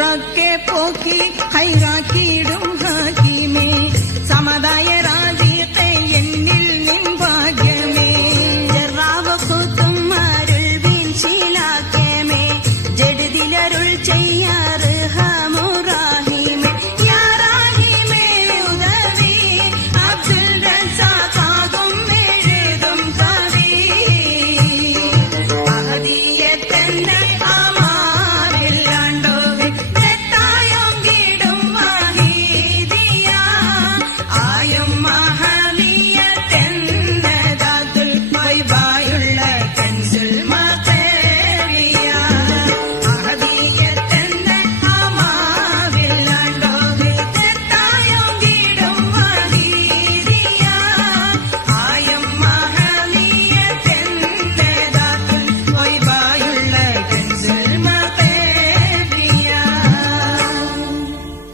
ഷറക്കെ പോക്കി ഹൈറാക്കിയിടും ഹാക്കിമേ സമതായ റാസിഖേ എന്നിൽ നിൻ ഭാഗ്യമേ ജറാവ് കൂത്തും അരുൾ വീഴ്ചയിലാക്കേമേ ജഡ്ദിലരുൾ ചെയ്യാറ് ഹമുറാഹിമേ യാ റാഹിമേ ഉദവി അബ്ദുൽ റസാഖാകും എഴുതും കവി അഹദിയത്തന്നെ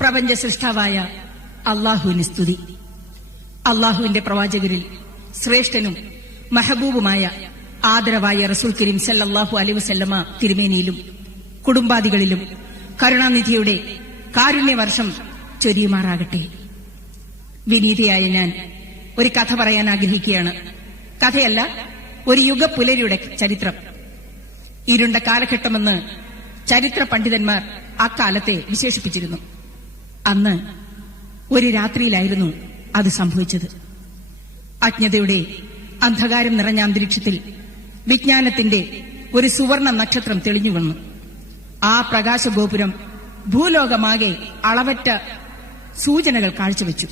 പ്രപഞ്ച സൃഷ്ടാവായ അള്ളാഹുവിന് സ്തുതി. അള്ളാഹുവിന്റെ പ്രവാചകരിൽ ശ്രേഷ്ഠനും മഹബൂബുമായ ആദരവായ റസൂൽ കരീം സല്ലല്ലാഹു അലൈഹി വസല്ലമ തിരുമേനിയിലും കുടുംബാദികളിലും കരുണാനിധിയുടെ കാരുണ്യവർഷം ചൊരിയുമാറാകട്ടെ. വിനീതയായ ഞാൻ ഒരു കഥ പറയാൻ ആഗ്രഹിക്കുകയാണ്. കഥയല്ല, ഒരു യുഗപുലരിയുടെ ചരിത്രം. ഇരുണ്ട കാലഘട്ടമെന്ന് ചരിത്ര പണ്ഡിതന്മാർ അക്കാലത്തെ വിശേഷിപ്പിച്ചിരുന്നു. അന്ന് ഒരു രാത്രിയിലായിരുന്നു അത് സംഭവിച്ചത്. അജ്ഞതയുടെ അന്ധകാരം നിറഞ്ഞ അന്തരീക്ഷത്തിൽ വിജ്ഞാനത്തിന്റെ ഒരു സുവർണ നക്ഷത്രം തെളിഞ്ഞു വന്നു. ആ പ്രകാശഗോപുരം ഭൂലോകമാകെ അളവറ്റ സൂചനകൾ കാഴ്ചവെച്ചു.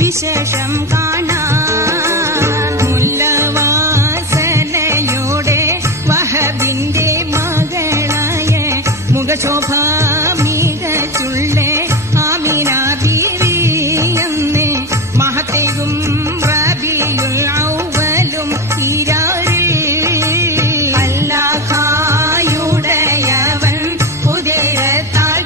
വിശേഷം കാണാൻ മുല്ലവാസനയോടെ വഹബിന്റെ മകളായ മുഖശോഭ മികച്ചുള്ള ആമിന ബീവി എന്ന് മഹത്തെയും റബീഉൽ അവ്വലും ഇരാറിൽ അല്ലാഹയുടയവൻ കുതിരത്താൽ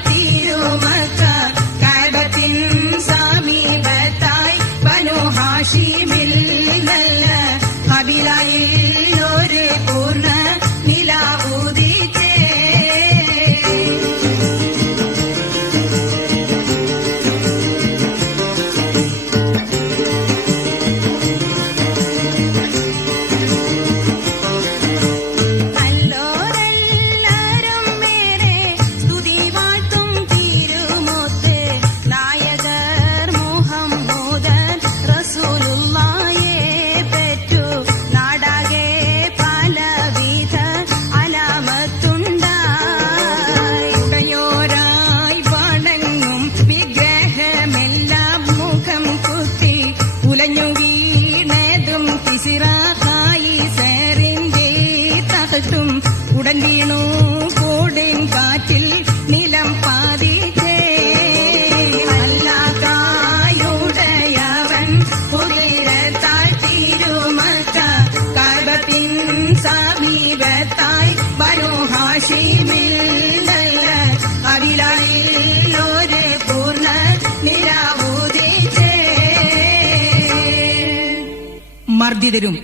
മർദ്ദിതരും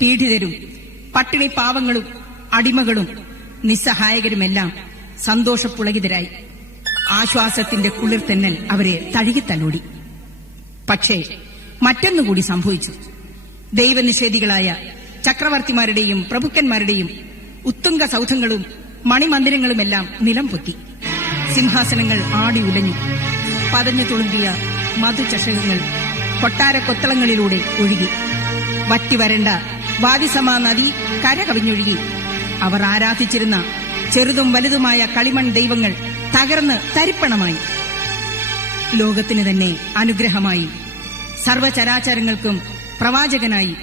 പീഡിതരും പട്ടിണി പാവങ്ങളും അടിമകളും നിസ്സഹായകരുമെല്ലാം സന്തോഷപ്പുളകിതരായി. ആശ്വാസത്തിന്റെ കുളിർതെന്നൽ അവരെ തഴുകിത്തലോടി. പക്ഷേ മറ്റൊന്നുകൂടി സംഭവിച്ചു. ദൈവനിഷേധികളായ ചക്രവർത്തിമാരുടെയും പ്രഭുക്കന്മാരുടെയും ഉത്തുംഗ സൗധങ്ങളും മണിമന്ദിരങ്ങളുമെല്ലാം നിലം പൊത്തി. സിംഹാസനങ്ങൾ ആടി ഉലഞ്ഞു. പതഞ്ഞു തുളുമ്പിയ മധുചഷകങ്ങൾ കൊട്ടാര കൊത്തളങ്ങളിലൂടെ ഒഴുകി. വറ്റിവരണ്ട വാദിസമാ നദി കരകവിഞ്ഞൊഴുകി. അവർ ആരാധിച്ചിരുന്ന ചെറുതും വലുതുമായ കളിമൺ ദൈവങ്ങൾ തകർന്ന് തരിപ്പണമായി. ലോകത്തിന് തന്നെ അനുഗ്രഹമായി സർവചരാചരങ്ങൾക്കും പ്രവാചകനായി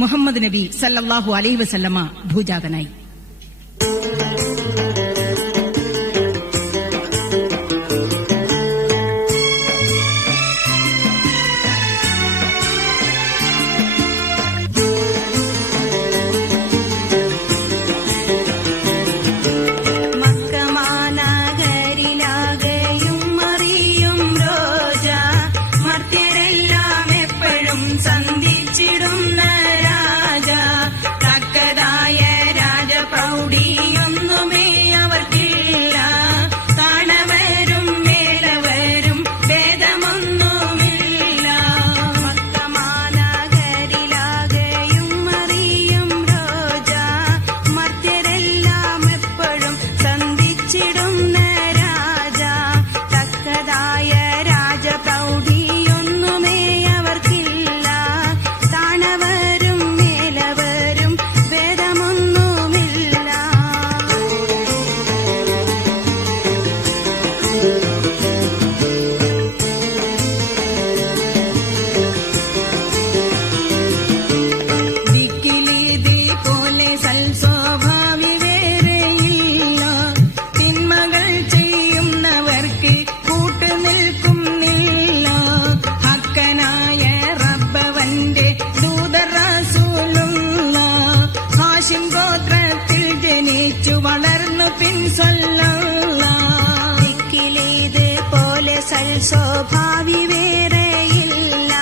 മുഹമ്മദ് നബി സല്ലല്ലാഹു അലൈഹി വസല്ലമ ഭൂജാതനായി. സന്ധിച്ചിടുന്ന രാജ തക്കതായ രാജപ്രൗഢിയൊന്നുമേ അവർക്കില്ല. താണവരും മേലവരും ഭേദമൊന്നുമില്ല. മക്കമാനഗരിലാകെയും അറിയും രോജ മർത്യരെല്ലാം എപ്പോഴും സന്ധിച്ചിടുന്ന രാജ തക്കതായ രാജപ്രൗഢിയൊന്നുമേ അവർക്കില്ല. താണവരും മേലവരും ഭേദമൊന്നുമില്ല. ദിക്കിലിതേ പോലെ സൽസ്വഭാവി വേറെയില്ല. തിന്മകൾ ചെയ്യുന്നവർക്ക് കൂട്ടുനിൽക്കുന്നില്ല. ഹക്കനായ റബ്ബവന്റെ ദൂതർ റസൂലുള്ള ഹാഷിം ഗോത്രത്തിൽ ജനിച്ചു വളർന്നു പിൻ സല്ലല്ലാഹ്. ദിക്കിലേത് പോലെ സൽസ്വഭാവി വേറെയില്ല.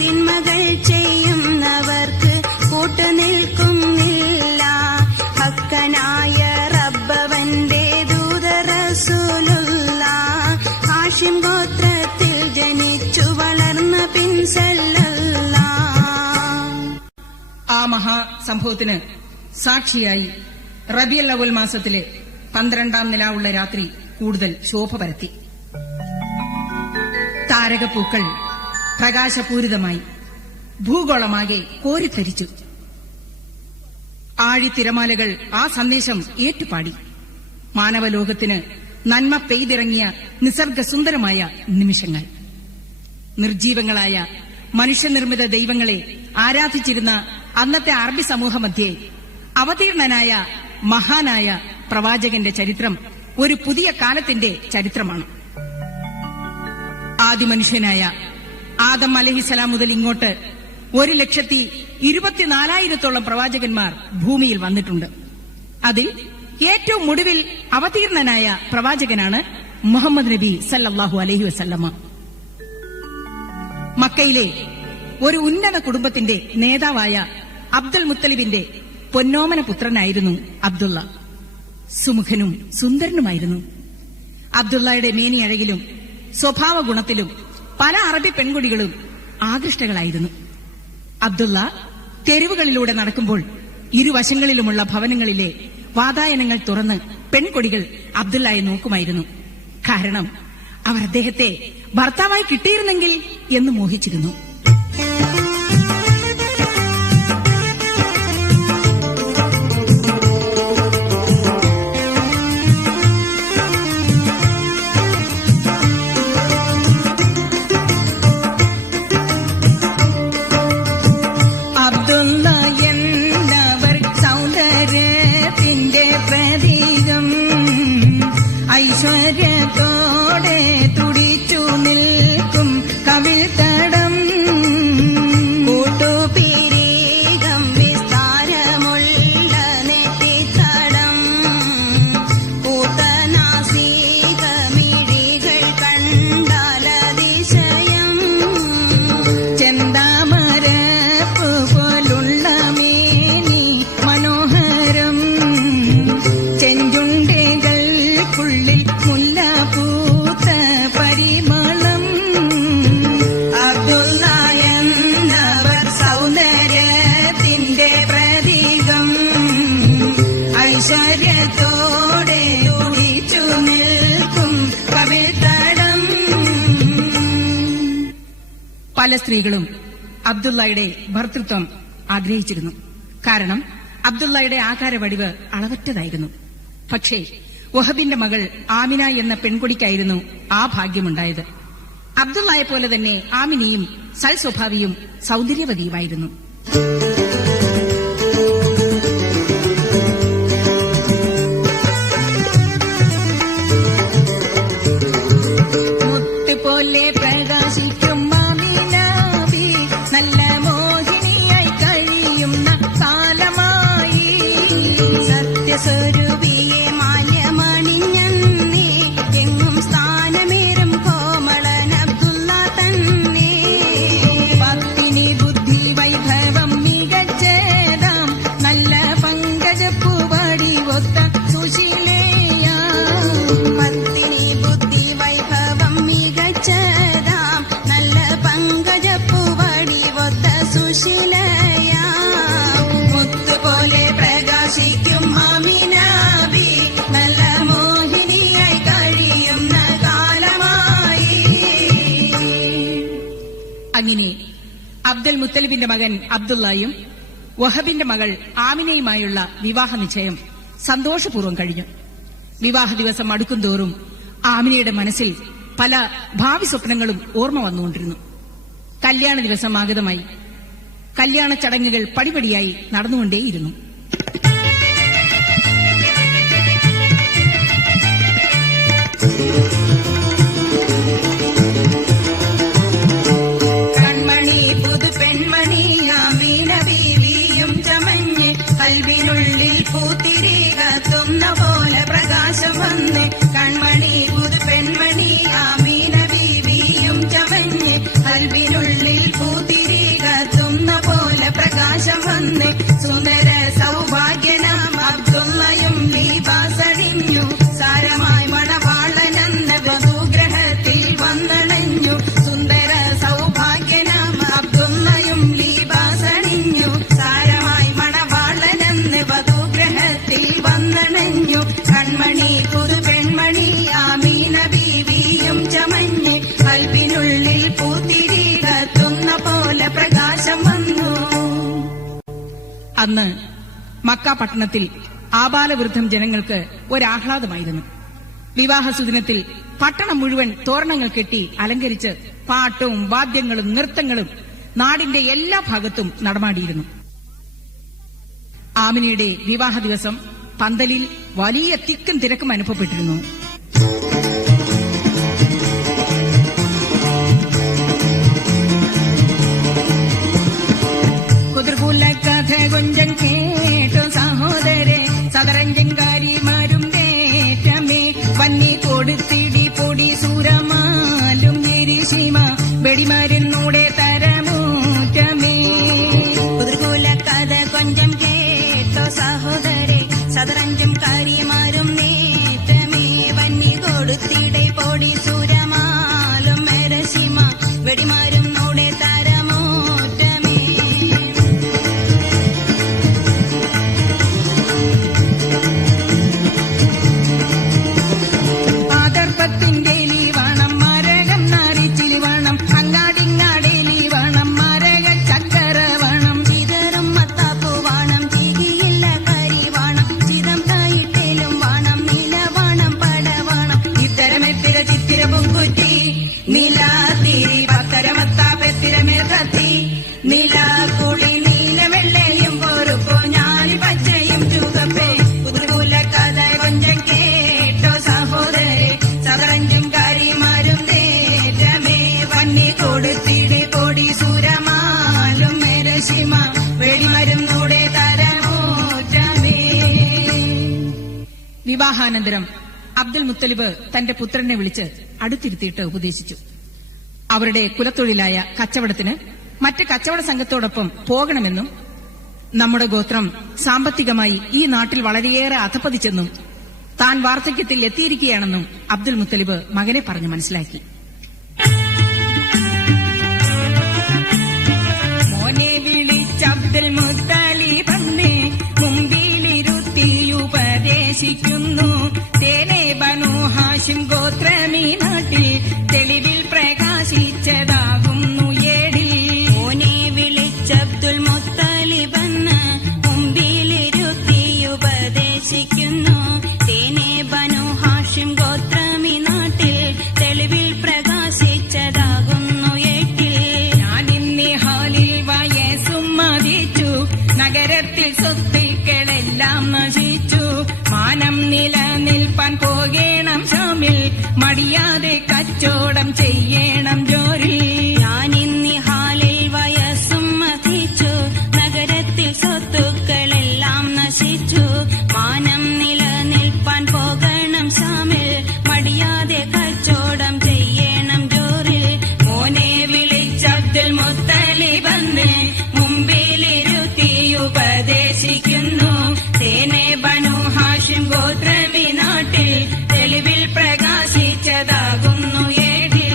തിന്മകൾ ചെയ്യുന്നവർക്ക് കൂട്ടുനിൽക്കുന്നില്ല. ഹക്കനായ റബ്ബവന്റെ ദൂതർ റസൂലുള്ള ഹാഷിം ഗോത്രത്തിൽ ജനിച്ചു വളർന്ന പിൻ സല്ലല്ലാഹ്. ആ മഹാസംഭവത്തിന് സാക്ഷിയായി റബിയുൽ അവ്വൽ മാസത്തിലെ 12-ാം നിലാവുള്ള രാത്രി കൂടുതൽ ശോഭ പരത്തി. താരകപ്പൂക്കൾ പ്രകാശപൂരിതമായി ഭൂഗോളമാകെ കോരിത്തരിച്ചു. ആഴിത്തിരമാലകൾ ആ സന്ദേശം ഏറ്റുപാടി. മാനവലോകത്തിന് നന്മ പെയ്തിറങ്ങിയ നിസർഗസുന്ദരമായ നിമിഷങ്ങൾ. നിർജീവങ്ങളായ മനുഷ്യനിർമ്മിത ദൈവങ്ങളെ ആരാധിച്ചിരുന്ന അന്നത്തെ അറബി സമൂഹമധ്യേ അവതീർണനായ മഹാനായ പ്രവാചകന്റെ ചരിത്രം ഒരു പുതിയ കാലത്തിന്റെ ചരിത്രമാണ്. ആദിമനുഷ്യനായ ആദം അലൈഹിസ്സലാം മുതൽ ഇങ്ങോട്ട് 1,24,000 പ്രവാചകന്മാർ ഭൂമിയിൽ വന്നിട്ടുണ്ട്. അതിൽ ഏറ്റവും ഒടുവിൽ അവതീർണനായ പ്രവാചകനാണ് മുഹമ്മദ് നബി സല്ലല്ലാഹു അലൈഹി വസല്ലമ. മക്കയിലെ ഒരു ഉന്നത കുടുംബത്തിന്റെ നേതാവായ അബ്ദുൽ മുത്തലിബിന്റെ പൊന്നോമന പുത്രനായിരുന്നു അബ്ദുള്ള. സുമുഖനും സുന്ദരനുമായിരുന്നു. അബ്ദുള്ളയുടെ മേനിയഴകിലും സ്വഭാവ ഗുണത്തിലും പല അറബി പെൺകുടികളും ആകൃഷ്ടകളായിരുന്നു. അബ്ദുള്ള തെരുവുകളിലൂടെ നടക്കുമ്പോൾ ഇരുവശങ്ങളിലുമുള്ള ഭവനങ്ങളിലെ വാതായനങ്ങൾ തുറന്ന് പെൺകൊടികൾ അബ്ദുള്ളയെ നോക്കുമായിരുന്നു. കാരണം അവർ അദ്ദേഹത്തെ ഭർത്താവായി കിട്ടിയിരുന്നെങ്കിൽ എന്ന് മോഹിച്ചിരുന്നു. അബ്ദുള്ള എന്നവർ സൗന്ദര്യത്തിന്റെ പ്രതീകം. ഐശ്വര്യത്തോടെ തുടിച്ചു നിൽക്കും കവിൾ തടം. കൂട്ടുപിരീകം വിസ്താരമുള്ള നെറ്റിത്തടം. കൂത്തനാസികമിഴികൾ കണ്ടാലതിശയം. ചെന്താമരപ്പു പോലെ പല സ്ത്രീകളും അബ്ദുള്ളയുടെ ഭർതൃത്വം ആഗ്രഹിച്ചിരുന്നു. കാരണം അബ്ദുള്ളയുടെ ആകാരവടിവ് അളവറ്റതായിരുന്നു. പക്ഷേ വഹബിന്റെ മകൾ ആമിന എന്ന പെൺകുടിക്കായിരുന്നു ആ ഭാഗ്യമുണ്ടായത്. അബ്ദുള്ളയെ പോലെ തന്നെ ആമിനയും സൽസ്വഭാവിയും സൗന്ദര്യവതിയുമായിരുന്നു. മുത്തുപോലെ പ്രകാശിക്കും ആമിനാബി, നല്ല മോഹിനിയായി കഴിയുന്ന കാലമായി. സത്യസ്വരൂപിയെ മാന്യമണിഞ്ഞേ, എങ്ങും സ്ഥാനമേറും കോമളൻ അബ്ദുള്ള തന്നെ. പത്തിനി ബുദ്ധി വൈഭവം മികച്ചതാം, നല്ല പങ്കജപ്പൂവടി ഒത്ത സുശീലയാ. പത്തിനി ബുദ്ധി വൈഭവം മികച്ചതാം, നല്ല പങ്കജപ്പൂവടി ഒത്ത സുശീലയാ. മുത്തുപോലെ പ്രകാശിക്കും ആമിനാബി, നല്ല മോഹിനിയായി കഴിയുന്ന കാലമായി. അങ്ങനെ അബ്ദുൽ മുത്തലിബിന്റെ മകൻ അബ്ദുള്ളയും വഹബിന്റെ മകൾ ആമിനയുമായുള്ള വിവാഹ നിശ്ചയം സന്തോഷപൂർവ്വം കഴിഞ്ഞു. വിവാഹ ദിവസം അടുക്കുംതോറും ആമിനയുടെ മനസ്സിൽ പല ഭാവി സ്വപ്നങ്ങളും ഓർമ്മ വന്നുകൊണ്ടിരുന്നു. കല്യാണ ദിവസം ആഗതമായി. കല്യാണ ചടങ്ങുകൾ പടിപടിയായി നടന്നുകൊണ്ടേയിരുന്നു. കൺമണി പുതു പെൺമണി ആമീന ബീവിയും ചമഞ്ഞ്, കൽവിനുള്ളിൽ പൂത്തിരി കത്തുന്ന പോലെ പ്രകാശം വന്ന്. കൺമണി പുതു പെൺമണി ആമീന ബീവിയും ചമഞ്ഞ്, കൽവിനുള്ളിൽ പൂത്തിരി കത്തുന്ന പോലെ പ്രകാശം വന്ന്. സുന്ദര സൗഭാഗ്യനാം അബ്ദുള്ളയും ലീബാസണിഞ്ഞു, സാരമായി മണവാളനെന്ന വധുഗ്രഹത്തിൽ വന്നണഞ്ഞു. സുന്ദര സൗഭാഗ്യനാം അബ്ദുള്ളയും ലീബാസണിഞ്ഞു, സാരമായി മണവാളനെന്ന് വധുഗ്രഹത്തിൽ വന്നണഞ്ഞു. കൺമണി പുതു പെൺമണി ആമീന ബീവിയും ചമഞ്ഞ്, കൽവിനുള്ളിൽ പൂത്തിരി കത്തുന്ന പോലെ പ്രകാശം വന്നു. അന്ന് മക്ക പട്ടണത്തിൽ ആബാലവൃദ്ധം ജനങ്ങൾക്ക് ഒരാഹ്ലാദമായിരുന്നു. വിവാഹസുദിനത്തിൽ പട്ടണം മുഴുവൻ തോരണങ്ങൾ കെട്ടി അലങ്കരിച്ച് പാട്ടും വാദ്യങ്ങളും നൃത്തങ്ങളും നാടിന്റെ എല്ലാ ഭാഗത്തും നടമാടിയിരുന്നു. ആമിനയുടെ വിവാഹ ദിവസം പന്തലിൽ വലിയ തിക്കും തിരക്കും അനുഭവപ്പെട്ടിരുന്നു. കുതിർകുലക്കഥ കൊഞ്ചം കേട്ടു സഹോദരെ, സദരഞ്ചങ്കാരിമാരും തേറ്റമേ. വന്നി കൊടുത്തിടി പൊടി സൂരമാലും എരിശിമ, വെടിമരുന്നൂടെ തരമൂറ്റമേ. കുതിർകുലക്കഥ കൊഞ്ചം കേട്ടു സഹോദരെ, സദരഞ്ചും കാരിമാരും നേറ്റമേ. വന്നി കൊടുത്തിടെ പൊടി സൂരമാലും എരശിമ, വെടിമരുന്നൂടെ തരമൂറ്റമേ. ആദർപ്പത്തിന്റെ ലീവണം മരകം നാരിച്ചിലി വേണം, അങ്ങാടിങ്ങാടേലി വേണം മരക ചക്കര വേണം. ചിതറും മത്താപ്പു വേണം, ചികിയില്ല കരി വേണം, ചിതം തായിട്ടേലും വേണം, നില വേണം പട വേണം. ഇത്തരമെത്തിര ചിത്തിര പൊങ്കുറ്റി, നിലാതിരി പത്തരമത്താപ്പെത്തിരമേൽ കത്തി. നിലാകുളി നീല വെള്ളയും പൊറുപ്പോ, ഞാലി പച്ചയും ചുവപ്പേ. കുതിർകുലക്കഥ കൊഞ്ചം കേട്ടോ സഹോദരെ, സദരഞ്ചും കാരിമാരും നേറ്റമേ. വന്നി കൊടുത്തിടെ പൊടി സൂരമാലും എരശിമ, വെടിമരുന്നൂടെ തരമൂറ്റമേ. വിവാഹാനന്തരം അബ്ദുൽ മുത്തലിബ് തന്റെ പുത്രനെ വിളിച്ച് അടുത്തിരുത്തിയിട്ട് ഉപദേശിച്ചു. അവരുടെ കുലത്തൊഴിലായ കച്ചവടത്തിന് മറ്റ് കച്ചവട സംഘത്തോടൊപ്പം പോകണമെന്നും, നമ്മുടെ ഗോത്രം സാമ്പത്തികമായി ഈ നാട്ടിൽ വളരെയേറെ അധപ്പതിച്ചെന്നും താൻ വാർദ്ധക്യത്തിൽ എത്തിയിരിക്കുകയാണെന്നും അബ്ദുൽ മുത്തലിബ് മകനെ പറഞ്ഞു മനസ്സിലാക്കി. മോനെ വിളിച്ച അബ്ദുൽ മുത്തലിബ് മുമ്പിലിരുത്തിയുപദേശിക്കുന്നു. തേനെ ബനു ഹാഷിം ഗോത്രമീ നാട്ടിൽ തെളിവിൽ പ്രകാശിച്ചതാകുന്നു ഏടി മടിയാതെ കച്ചോടം ചെയ്യണം ജോലി. ഞാനിന്നി ഹാലിൽ വയസ്സും മതിച്ചു, നഗരത്തിൽ സ്വത്തുക്കളെല്ലാം നശിച്ചു. മാനം നിലനിൽപ്പാൻ പോകണം ശാമിൽ, മടിയാതെ കച്ചോടം ചെയ്യണം ജോറിൽ. മോനെ വിളിച്ച അബ്ദുൽ മുത്തലിബ് മുമ്പിലിരുത്തി ഉപദേശിക്കുന്നു. തേനെ ബനു ഹാഷിം ഗോത്രമി നാട്ടിൽ തെളിവിൽ പ്രകാശിച്ചതാകുന്നു ഏടിൽ.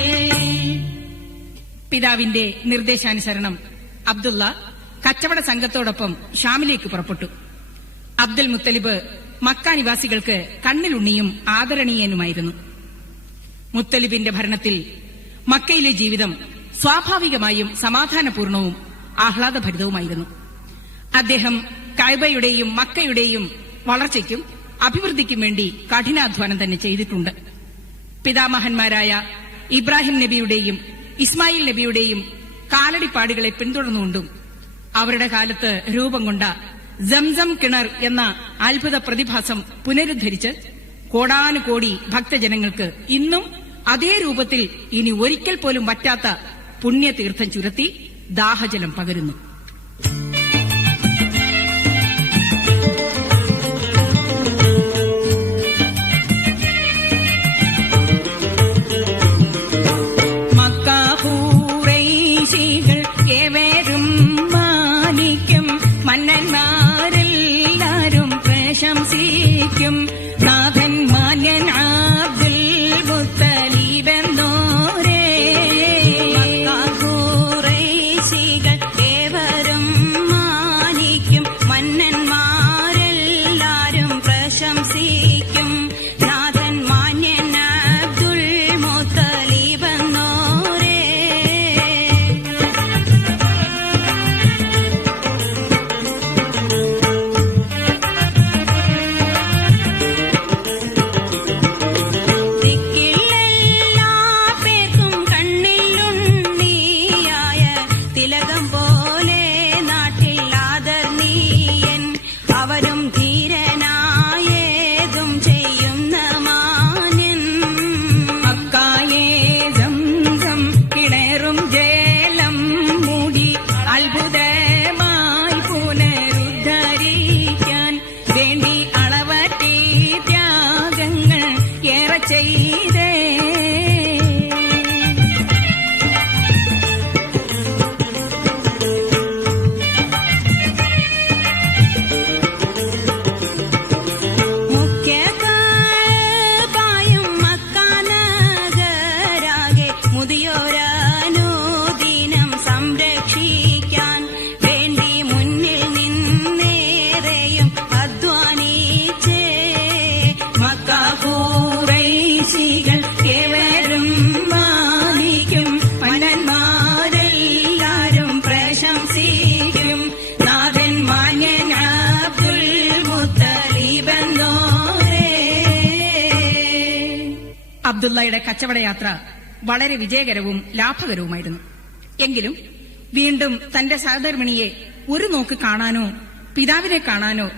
പിതാവിന്റെ നിർദ്ദേശാനുസരണം അബ്ദുള്ള കച്ചവട സംഘത്തോടൊപ്പം ഷാമിലേക്ക് പുറപ്പെട്ടു. അബ്ദുൽ മുത്തലിബ് മക്ക നിവാസികൾക്ക് കണ്ണിലുണ്ണിയും ആദരണീയനുമായിരുന്നു. മുത്തലിബിന്റെ ഭരണത്തിൽ മക്കയിലെ ജീവിതം സ്വാഭാവികമായും സമാധാനപൂർണവും ആഹ്ലാദഭരിതവുമായിരുന്നു. അദ്ദേഹം കഅബയുടെയും മക്കയുടെയും വളർച്ചയ്ക്കും അഭിവൃദ്ധിക്കും വേണ്ടി കഠിനാധ്വാനം തന്നെ ചെയ്തിട്ടുണ്ട്. പിതാമഹന്മാരായ ഇബ്രാഹിം നബിയുടെയും ഇസ്മായിൽ നബിയുടെയും കാലടിപ്പാടുകളെ പിന്തുടർന്നുകൊണ്ടും അവരുടെ കാലത്ത് രൂപം കൊണ്ട സംസം കിണർ എന്ന അത്ഭുത പ്രതിഭാസം പുനരുദ്ധരിച്ച് കോടാനുകോടി ഭക്തജനങ്ങൾക്ക് ഇന്നും അതേ രൂപത്തിൽ ഇനി ഒരിക്കൽ പോലും വറ്റാത്ത പുണ്യതീർത്ഥം ചുരത്തി ദാഹജലം പകരുന്നു. മന്നന്മാരെല്ലാരും പ്രശംസിക്കും. നാഥൻ മാന്യൻ അബ്ദുൽ മുത്തലിബെന്നോരേ. ഖുറൈശികൾ ഏവരും മാനിക്കും, മന്നന്മാരെല്ലാരും പ്രശംസിക്കും. നാഥൻ മാന്യൻ അബ്ദുൽ മുത്തലിബെന്നോരേ. അബ്ദുള്ളയുടെ കച്ചവടയാത്ര വളരെ വിജയകരവും ലാഭകരവുമായിരുന്നു. എങ്കിലും വീണ്ടും തന്റെ സഹധർമ്മിണിയെ ഒരു നോക്ക് കാണാനോ പിതാവിനെ കാണാനോ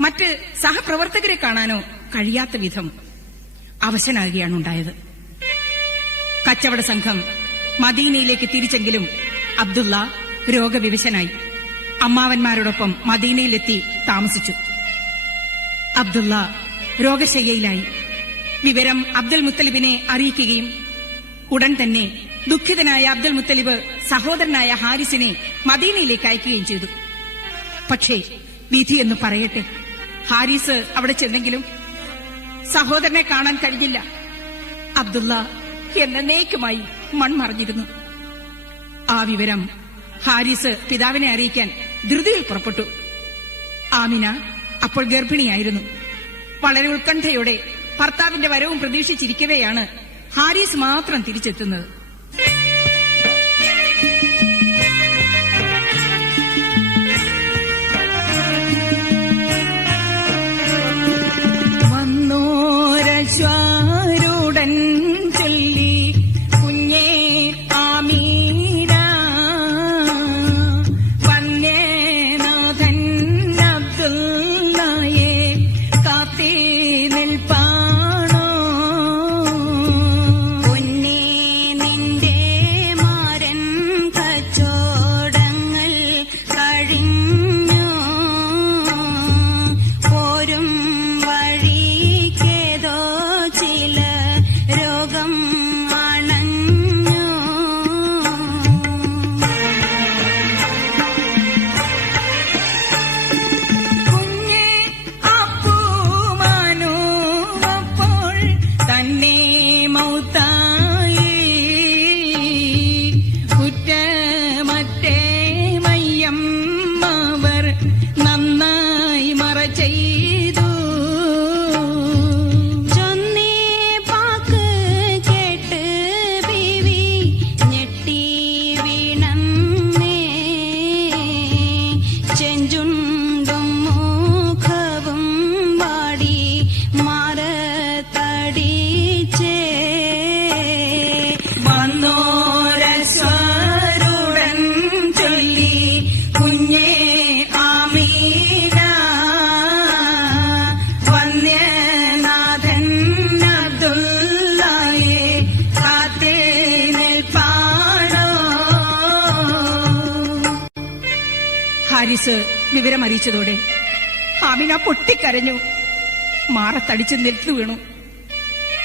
മറ്റ് സഹപ്രവർത്തകരെ കാണാനോ കഴിയാത്ത വിധം അവശനാകുകയാണ് ഉണ്ടായത്. കച്ചവട സംഘം മദീനയിലേക്ക് തിരിച്ചെങ്കിലും അബ്ദുള്ള രോഗവിവശനായി അമ്മാവന്മാരോടൊപ്പം മദീനയിലെത്തി താമസിച്ചു. അബ്ദുള്ള രോഗശയ്യയിലായി. വിവരം അബ്ദുൽ മുത്തലിബിനെ അറിയിക്കുകയും ഉടൻ തന്നെ ദുഃഖിതനായ അബ്ദുൽ മുത്തലിബ് സഹോദരനായ ഹാരിസിനെ മദീനയിലേക്ക് അയക്കുകയും ചെയ്തു. പക്ഷേ വിധിയെന്ന് പറയട്ടെ, ഹാരിസ് അവിടെ ചെന്നെങ്കിലും സഹോദരനെ കാണാൻ കഴിഞ്ഞില്ല. അബ്ദുള്ള എന്നേക്കുമായി മൺമറഞ്ഞിരുന്നു. ആ വിവരം ഹാരിസ് പിതാവിനെ അറിയിക്കാൻ ധൃതിയിൽ പുറപ്പെട്ടു. ആമിന അപ്പോൾ ഗർഭിണിയായിരുന്നു. വളരെ ഉത്കണ്ഠയോടെ ഭർത്താവിന്റെ വരവും പ്രതീക്ഷിച്ചിരിക്കവെയാണ് ഹാരിസ് മാത്രം തിരിച്ചെത്തുന്നത്. വന്നോരശ്വാരുടൻ ചൊല്ലി കുഞ്ഞേ ആമീന, വന്യനാഥൻ അബ്ദുള്ളയെ കാത്തി നിൽപ്പാണോ. ഹാരിസ് വിവരമറിയിച്ചതോടെ ആമിന പൊട്ടിക്കരഞ്ഞു. മാറത്തടിച്ച് നിലത്തു വീണു.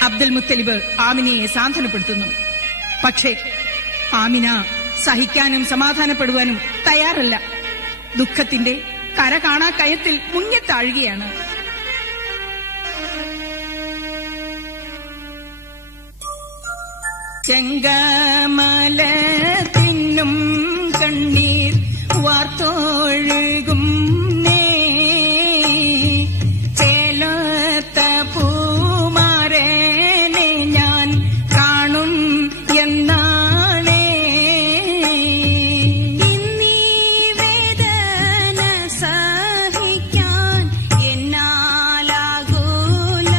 അബ്ദുൽ മുത്തലിബ് ആമിനയെ സാന്ത്വനപ്പെടുത്തുന്നു. പക്ഷേ ആമിന സഹിക്കാനും സമാധാനപ്പെടുവാനും തയ്യാറല്ല. ദുഃഖത്തിന്റെ കര കാണാ കയത്തിൽ മുങ്ങിത്താഴുകയാണ്. ചെങ്കമല തിന്നും കണ്ണീർ വാർത്തൊഴുകും ചേലത്ത പൂമാരനെ ഞാൻ കാണും എന്നാണേ. ഇന്നീ വേദന സഹിക്കാൻ എന്നാലാകൂല.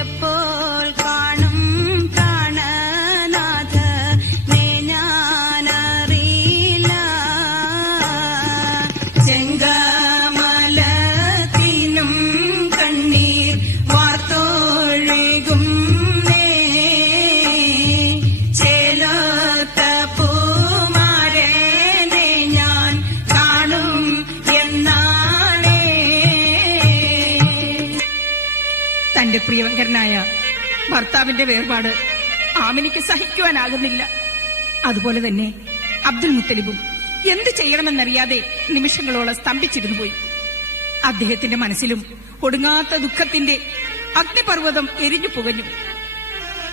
എപ്പോൾ കാണും പ്രാണനാഥനെ ഞാനറിയില്ല. ചെങ്കമലത്തിനും കണ്ണീർ വാർത്തൊഴുകും ചേലത്ത പൂമാരനെ ഞാൻ കാണും എന്നാണേ. തന്റെ പ്രിയങ്കരനായ ഭർത്താവിന്റെ വേർപാട് ആമിനിക്ക് സഹിക്കുവാനാകുന്നില്ല. അതുപോലെ തന്നെ അബ്ദുൽ മുത്തലിബും എന്ത് ചെയ്യണമെന്നറിയാതെ നിമിഷങ്ങളോളം സ്തംഭിച്ചിരുന്നു പോയി. അദ്ദേഹത്തിന്റെ മനസ്സിലും ഒടുങ്ങാത്ത ദുഃഖത്തിന്റെ അഗ്നിപർവ്വതം എരിഞ്ഞു പുകഞ്ഞു.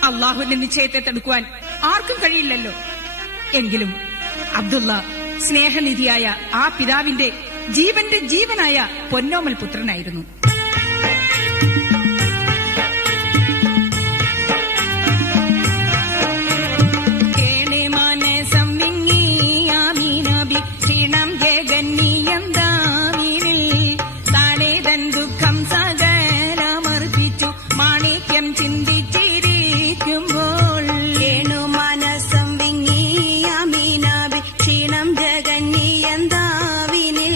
അള്ളാഹുവിന്റെ നിശ്ചയത്തെ തടുക്കുവാൻ ആർക്കും കഴിയില്ലല്ലോ. എങ്കിലും അബ്ദുള്ള സ്നേഹനിധിയായ ആ പിതാവിന്റെ ജീവന്റെ ജീവനായ പൊന്നോമൽ പുത്രനായിരുന്നു. കേളി മനസം വിങ്ങി ആമീനബി ക്ഷീണം ജഗന്നിയന്താവിനിൽ താളേതൻ ദുഃഖം സകലമർപ്പിച്ചു മാണിക്യം ചിന്തിച്ചിരിക്കുമ്പോൾ ഏണു മനസ്സം വിങ്ങി അമീനാബി ക്ഷീണം ജഗന്നിയന്താവിനിൽ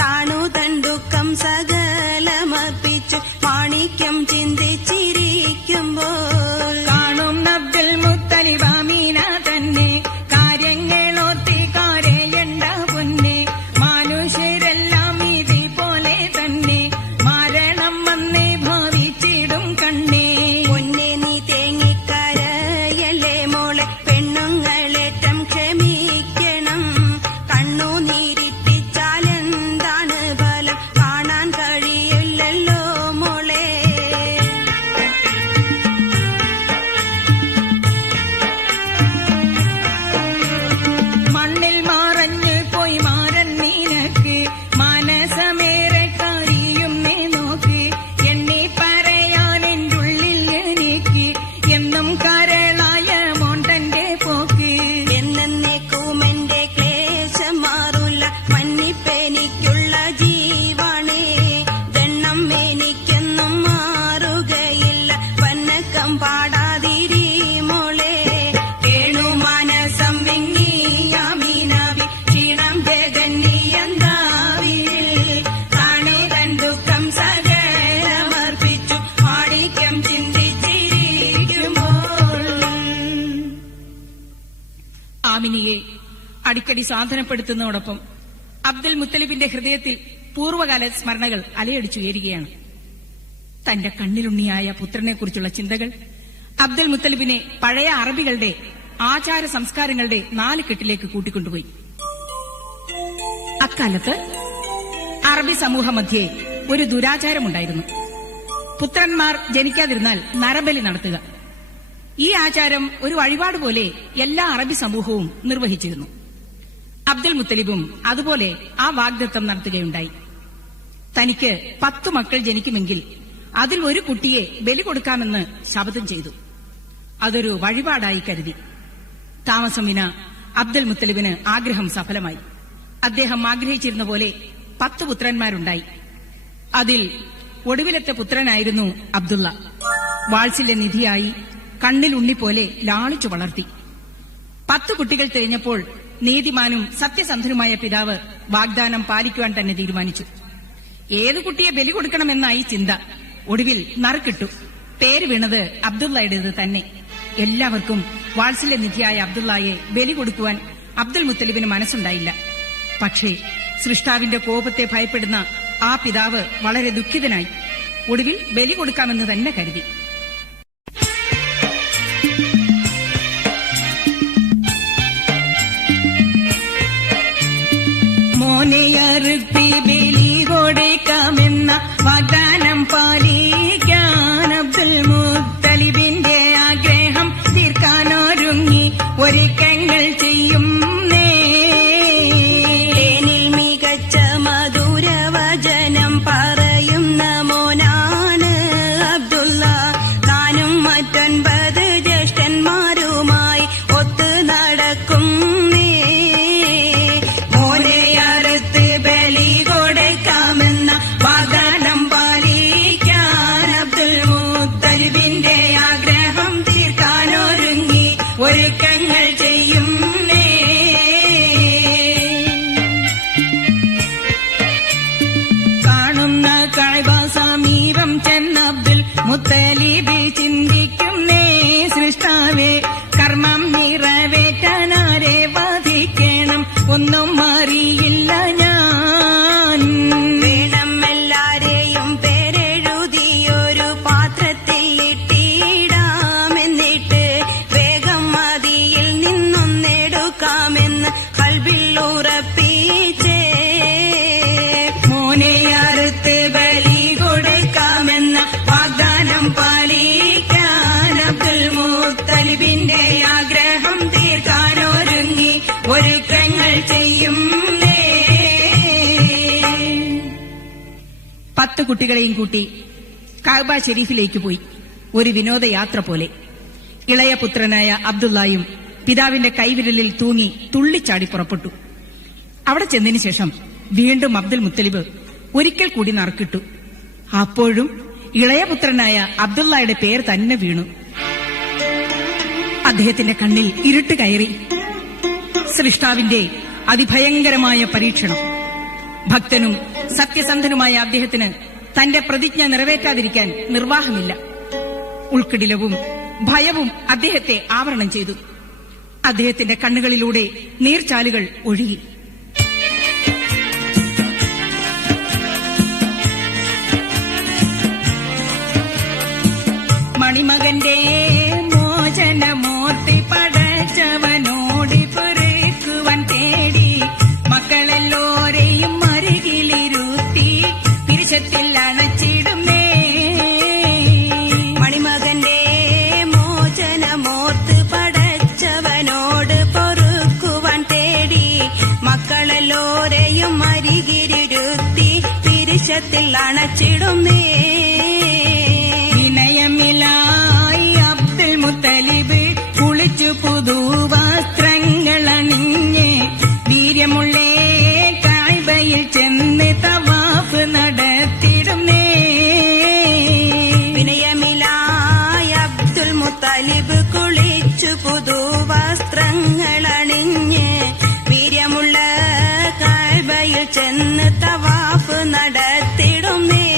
താണു തൻ ദുഃഖം സകലമർപ്പിച്ചു മാണിക്യം ചിന്തിച്ചിരിക്കുമ്പോൾ കാണും അബ്ദുൽ മുത്തലിബ് ആമീന തന്നെ കാര്യങ്ങളോർത്തി കരയണ്ട പൊന്നെ. മനുഷ്യരെല്ലാം ഇതുപോലെ തന്നെ മരണം വന്നേ ഭാവിച്ചിടും കണ്ണേ. പൊന്നെ നീ തേങ്ങിക്കരയല്ലേ മോളെ, പെണ്ണുങ്ങളേറ്റം ക്ഷമിക്കണം. കണ്ണുനീരിറ്റിച്ചാലെന്താണ് ഫലം, കാണാൻ കഴിയില്ലല്ലോ മോളെ. മണ്ണിൽ മറഞ്ഞു പോയി മാറൻ നിനക്ക് മനസ്സമേറെ കരിയുന്നേ നോക്ക്. എണ്ണി പറയാൻ എൻ്റെ ഉള്ളിൽ എനിക്ക് എന്നും കരളായ മോണ്ടന്റെ പോക്ക്. എന്നേക്കുമെന്റെ ക്ലേശം മാറൂല, മന്നിപ്പെനിക്കുള്ള ജീവാണേ. ദണ്ണം എനിക്കെന്നും മാറുകയില്ല, വന്നക്കം പാടാതിരി മോളെ. ഏണു മനസം വിങ്ങി ആമീനബി ക്ഷീണം ജഗന്നിയന്താവിനിൽ താണു തൻ ദുഃഖം സകലമർപ്പിച്ചു മാണിക്യം ചിന്തിച്ചിരിക്കുമ്പോൾ. ആമിനിയെ അടിക്കടി സാന്ത്വനപ്പെടുത്തുന്നതോടൊപ്പം അബ്ദുൽ മുത്തലിബിന്റെ ഹൃദയത്തിൽ പൂർവ്വകാല സ്മരണകൾ അലയടിച്ചുയരുകയാണ്. തന്റെ കണ്ണിലുണ്ണിയായ പുത്രനെക്കുറിച്ചുള്ള ചിന്തകൾ അബ്ദുൽ മുത്തലിബിനെ പഴയ അറബികളുടെ ആചാര സംസ്കാരങ്ങളുടെ 4 കെട്ടിലേക്ക് കൂട്ടിക്കൊണ്ടുപോയി. അക്കാലത്ത് അറബി സമൂഹ മധ്യേ ഒരു ദുരാചാരമുണ്ടായിരുന്നു. പുത്രന്മാർ ജനിക്കാതിരുന്നാൽ നരബലി നടത്തുക. ഈ ആചാരം ഒരു വഴിപാട് പോലെ എല്ലാ അറബി സമൂഹവും നിർവഹിച്ചിരുന്നു. അബ്ദുൽ മുത്തലിബും അതുപോലെ ആ വാഗ്ദത്തം നടത്തുകയുണ്ടായി. തനിക്ക് 10 മക്കൾ ജനിക്കുമെങ്കിൽ അതിൽ ഒരു കുട്ടിയെ ബലി കൊടുക്കാമെന്ന് ശപഥം ചെയ്തു. അതൊരു വഴിപാടായി കരുതി. താമസം വിന അബ്ദുൽ മുത്തലിബിന് ആഗ്രഹം സഫലമായി. അദ്ദേഹം ആഗ്രഹിച്ചിരുന്ന പോലെ 10 പുത്രന്മാരുണ്ടായി. അതിൽ ഒടുവിലത്തെ പുത്രനായിരുന്നു അബ്ദുള്ള. വാത്സല്യനിധിയായി കണ്ണിലുണ്ണിപ്പോലെ ലാളിച്ചു വളർത്തി. 10 കുട്ടികൾ തികഞ്ഞപ്പോൾ നീതിമാനും സത്യസന്ധനുമായ പിതാവ് വാഗ്ദാനം പാലിക്കുവാൻ തന്നെ തീരുമാനിച്ചു. ഏതു കുട്ടിയെ ബലി കൊടുക്കണമെന്നായി ചിന്ത. ഒടുവിൽ നറുക്കിട്ടു. പേര് വീണത് അബ്ദുള്ളയുടേത് തന്നെ. എല്ലാവർക്കും വാത്സല്യനിധിയായ അബ്ദുള്ളയെ ബലി കൊടുക്കുവാൻ അബ്ദുൽ മുത്തലിബിന് മനസ്സുണ്ടായില്ല. പക്ഷേ സൃഷ്ടാവിന്റെ കോപത്തെ ഭയപ്പെടുന്ന ആ പിതാവ് വളരെ ദുഃഖിതനായി. ഒടുവിൽ ബലി കൊടുക്കാമെന്ന് തന്നെ കരുതി. മോനെയറുത്തി ബലി കൊടുക്കാമെന്ന വാഗ്ദാനം പാലിക്കാൻ അബ്ദുൽ മുത്തലിബിന്റെ ആഗ്രഹം തീർക്കാനൊരുങ്ങി ഒരുക്കങ്ങൾ ചെയ്യും. തേനിൽ മികച്ച മധുരവചനം പറയുന്ന മോനാണ് അബ്ദുള്ള. താനും മറ്റൊൻപത് ജ്യേഷ്ഠന്മാരുമായി ഒത്തു നടക്കും. മോനെയറുത്ത് ബലി കൊടുക്കാമെന്ന വാഗ്ദാനം പാലിക്കാൻ അബ്ദുൽ മുത്തലിബിന്റെ ആഗ്രഹം തീർക്കാനൊരുങ്ങി ഒരുക്കങ്ങൾ ചെയ്യും. കാണുന്ന കഅബ സമീപം ചെന്ന അബ്ദുൽ മുത്തലിബ് ചിന്തിക്കുന്നേ, സൃഷ്ടാവേ കർമ്മം നിറവേറ്റാനാരെ വധിക്കണം, ഒന്നും അറിയില്ല ഞാൻ. വേണം എല്ലാരെയും പേരെഴുതിയൊരു പാത്രത്തിൽ ഇട്ടിടാമെന്നിട്ട് വേഗം മതിയിൽ നിന്നൊന്നെടുക്കാമെന്ന് കൽബിൽ ഉറപ്പിച്ചേ. മോനെയറുത്ത് ബലി കൊടുക്കാമെന്ന വാഗ്ദാനം പാലിക്കാൻ അബ്ദുൽ മുത്തലിബിന്റെ ആഗ്രഹം തീർക്കാനൊരുങ്ങി ഒരുക്കങ്ങൾ ചെയ്യും. 10 കുട്ടികളെയും കൂട്ടി കഅബ ഷെരീഫിലേക്ക് പോയി. ഒരു വിനോദയാത്ര പോലെ. ഇളയ പുത്രനായ അബ്ദുള്ളയും പിതാവിന്റെ കൈവിരലിൽ തൂങ്ങി തുള്ളിച്ചാടി പുറപ്പെട്ടു. അവിടെ ചെന്നതിനു ശേഷം വീണ്ടും അബ്ദുൽ മുത്തലിബ് ഒരിക്കൽ കൂടി നറുക്കിട്ടു. അപ്പോഴും ഇളയപുത്രനായ അബ്ദുള്ളയുടെ പേര് തന്നെ വീണു. അദ്ദേഹത്തിന്റെ കണ്ണിൽ ഇരുട്ട് കയറി. സൃഷ്ടാവിന്റെ അതിഭയങ്കരമായ പരീക്ഷണം. ഭക്തനും സത്യസന്ധനുമായ അദ്ദേഹത്തിന് തന്റെ പ്രതിജ്ഞ നിറവേറ്റാതിരിക്കാൻ നിർവാഹമില്ല. ഉൾക്കിടിലവും ഭയവും അദ്ദേഹത്തെ ആവരണം ചെയ്തു. അദ്ദേഹത്തിന്റെ കണ്ണുകളിലൂടെ നീർച്ചാലുകൾ ഒഴുകി. മണിമകന്റെ മോചനമോർത്തി പടച്ചവനോട് പൊറുക്കുവാൻ തേടി മക്കളെല്ലോരെയും അരികിലിരുത്തി പിരിശത്തിൽ അണച്ചിടുന്നേ. മണിമകന്റെ മോചനമോർത്ത് പടച്ചവനോട് പൊറുക്കുവാൻ തേടി മക്കളെല്ലോരെയും അരികിലിരുത്തി പിരിശത്തിൽ അണച്ചിടുന്നേ. വിനയമിലായി അബ്ദുൽ മുത്തലിബ് കുളിച്ചു പുതുവസ്ത്രങ്ങൾ അണിഞ്ഞ് വീര്യമുള്ളേ കഅബയിൽ ചെന്ന് തവാഫ് നടത്തിടുന്നേ. വിനയമിലായ അബ്ദുൽ മുത്തലിബ് കുളിച്ചു പുതുവസ്ത്രങ്ങൾ അണിഞ്ഞ് വീര്യമുള്ള കഅബയിൽ ചെന്ന് തവാഫ് നടത്തിടുന്നേ.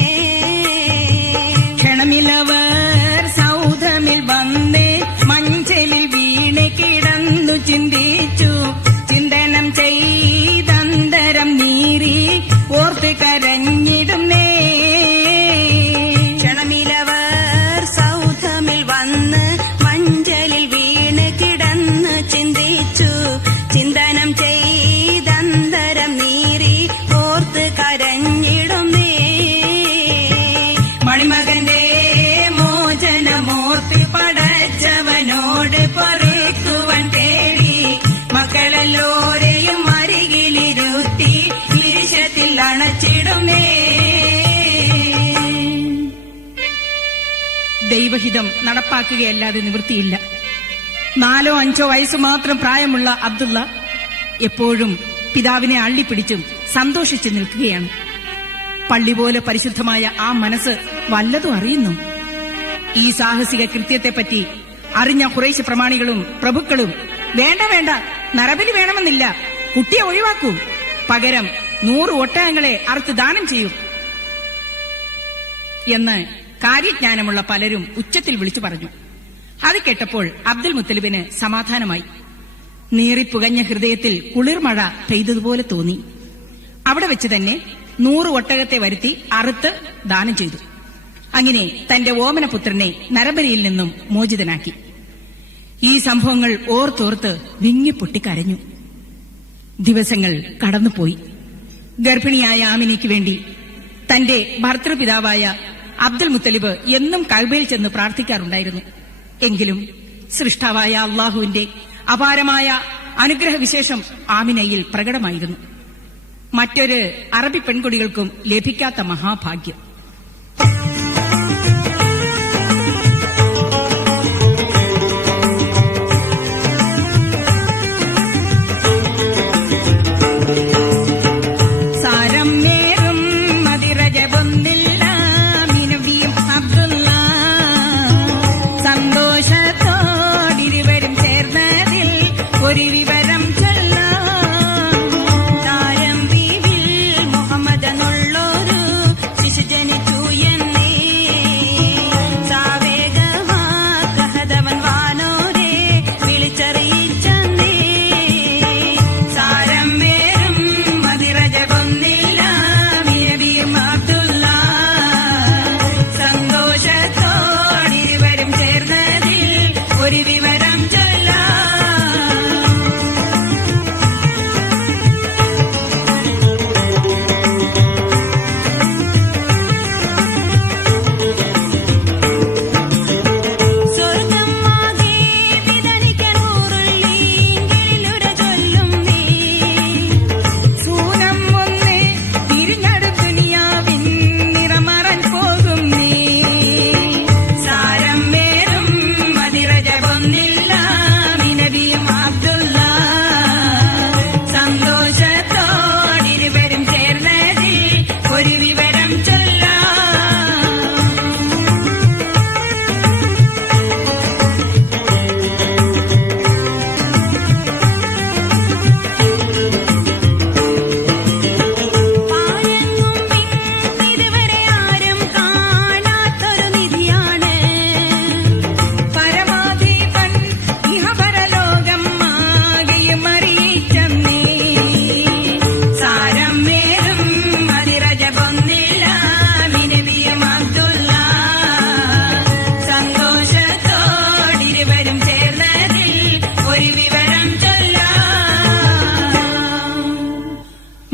ക്ഷണമിലവർ സൗധമിൽ വന്ന് മഞ്ചലിൽ വീണ് കിടന്നു ചിന്തിച്ചു. ചിന്തനം ചെയ്തന്തരം നീറി ഓർത്ത് കരഞ്ഞിടുന്നേ. ക്ഷണമിലവർ സൗധമിൽ വന്ന് മഞ്ചലിൽ വീണ് കിടന്ന് ചിന്തിച്ചു. ചിന്തനം ചെയ്തന്തരം നീറി ഓർത്ത് കരഞ്ഞിടുന്നേ. മണിമകന്റെ മോചനമോർത്തി പടച്ചവനോട് പൊറുക്കുവാൻ തേടി മക്കളെല്ലോരെയും അരികിലിരുത്തി പിരിശത്തിൽ അണച്ചിടുന്നേ. ദൈവഹിതം നടപ്പാക്കുകയല്ലാതെ നിവൃത്തിയില്ല. 4 or 5 വയസ്സ് മാത്രം പ്രായമുള്ള അബ്ദുള്ള എപ്പോഴും പിതാവിനെ അള്ളിപ്പിടിച്ചും സന്തോഷിച്ചു നിൽക്കുകയാണ്. പള്ളി പോലെ പരിശുദ്ധമായ ആ മനസ്സ് വല്ലതും അറിയുന്നു. ഈ സാഹസിക കൃത്യത്തെപ്പറ്റി അറിഞ്ഞ ഖുറൈശ് പ്രമാണികളും പ്രഭുക്കളും വേണ്ട വേണ്ട, നരബലി വേണമെന്നില്ല, കുട്ടിയെ ഒഴിവാക്കൂ, പകരം 100 ഒട്ടകങ്ങളെ അറുത്ത് ദാനം ചെയ്യൂ എന്ന് കാര്യജ്ഞാനമുള്ള പലരും ഉച്ചത്തിൽ വിളിച്ചു പറഞ്ഞു. അത് കേട്ടപ്പോൾ അബ്ദുൽ മുത്തലിബിന് സമാധാനമായി. നീറിപ്പുകഞ്ഞ ഹൃദയത്തിൽ കുളിർമഴ പെയ്തതുപോലെ തോന്നി. അവിടെ വെച്ച് തന്നെ 100 ഒട്ടകത്തെ വരുത്തി അറുത്ത് ദാനം ചെയ്തു. അങ്ങനെ തന്റെ ഓമനപുത്രനെ നരബലിയിൽ നിന്നും മോചിതനാക്കി. ഈ സംഭവങ്ങൾ ഓർത്തോർത്ത് വിങ്ങിപ്പൊട്ടിക്കരഞ്ഞു. ദിവസങ്ങൾ കടന്നുപോയി. ഗർഭിണിയായ ആമിനയ്ക്ക് വേണ്ടി തന്റെ ഭർത്തൃപിതാവായ അബ്ദുൽ മുത്തലിബ് എന്നും കഅബയിൽ ചെന്ന് പ്രാർത്ഥിക്കാറുണ്ടായിരുന്നു. എങ്കിലും സൃഷ്ടാവായ അള്ളാഹുവിന്റെ അപാരമായ അനുഗ്രഹവിശേഷം ആമിനയിൽ പ്രകടമായിരുന്നു. മറ്റൊരു അറബി പെൺകുടികൾക്കും ലഭിക്കാത്ത മഹാഭാഗ്യം.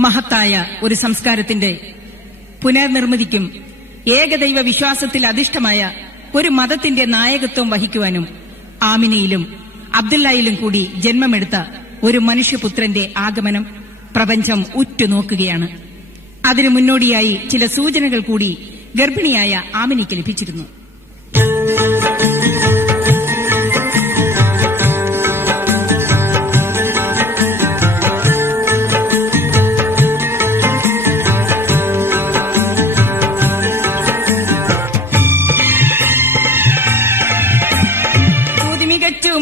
മഹത്തായ ഒരു സംസ്കാരത്തിന്റെ പുനർനിർമ്മിതിക്കും ഏകദൈവ വിശ്വാസത്തിൽ അധിഷ്ഠമായ ഒരു മതത്തിന്റെ നായകത്വം വഹിക്കുവാനും ആമിനയിലും അബ്ദുല്ലായിലും കൂടി ജന്മമെടുത്ത ഒരു മനുഷ്യപുത്രന്റെ ആഗമനം പ്രപഞ്ചം ഉറ്റുനോക്കുകയാണ്. അതിനു മുന്നോടിയായി ചില സൂചനകൾ കൂടി ഗർഭിണിയായ ആമിനയ്ക്ക് ലഭിച്ചിരുന്നു.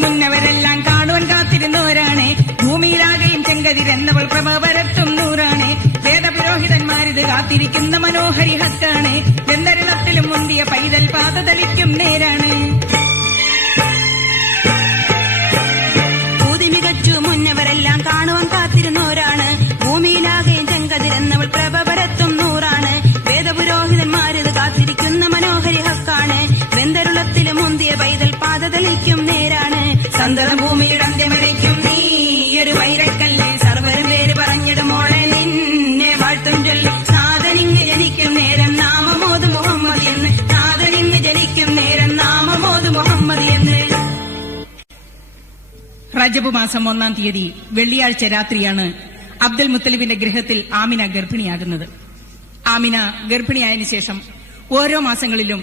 മുന്നവരെല്ലാം കാണുവാൻ കാത്തിരുന്നവരാണ്. ഭൂമിയിലാകെയും ചെങ്കതിരെന്നവൾ പ്രഭ പരത്തും നൂറാണ്. വേദപുരോഹിതന്മാരിത് കാത്തിരിക്കുന്ന മനോഹരി ഹക്കാണ്. വെന്തരണത്തിലും മുന്തിയ പൈതൽ പാതതലിക്കും നേരാണ്. ഭൂതി മികച്ചു മുന്നവരെല്ലാം കാണുവാൻ കാത്തിരുന്നവരാണ്. ഭൂമിയിലാകെയും ചെങ്കതിരെന്നവൾ പ്രഭ പരത്തും നൂറാണ്. വേദപുരോഹിതന്മാരിത് കാത്തിരിക്കുന്ന മനോഹരി ഹക്കാണ്. വെന്തരുളത്തിലും മുന്തിയ പൈതൽ പാതതലിക്കും നേരാണ്. സന്തതം ഭൂമിയുടെ അന്ത്യമരയ്ക്കും നീ ഒരു വൈരക്കല്ലേ. സർവരും പേര് പറഞ്ഞിടുമോളെ നിന്നെ വാഴ്ത്തും ചൊല്ലി. നാഥനിങ്ങ് ജനിക്കും നേരം നാമമോദ് മുഹമ്മദ് എന്ന്. നാഥനിങ്ങ് ജനിക്കും നേരം നാമമോദ് മുഹമ്മദ് എന്ന്. റജബ് മാസം 1-ാം തീയതി വെള്ളിയാഴ്ച രാത്രിയാണ് അബ്ദുൽ മുത്തലിബിന്റെ ഗൃഹത്തിൽ ആമിന ഗർഭിണിയാകുന്നത്. ആമിന ഗർഭിണിയായതിനു ശേഷം ഓരോ മാസങ്ങളിലും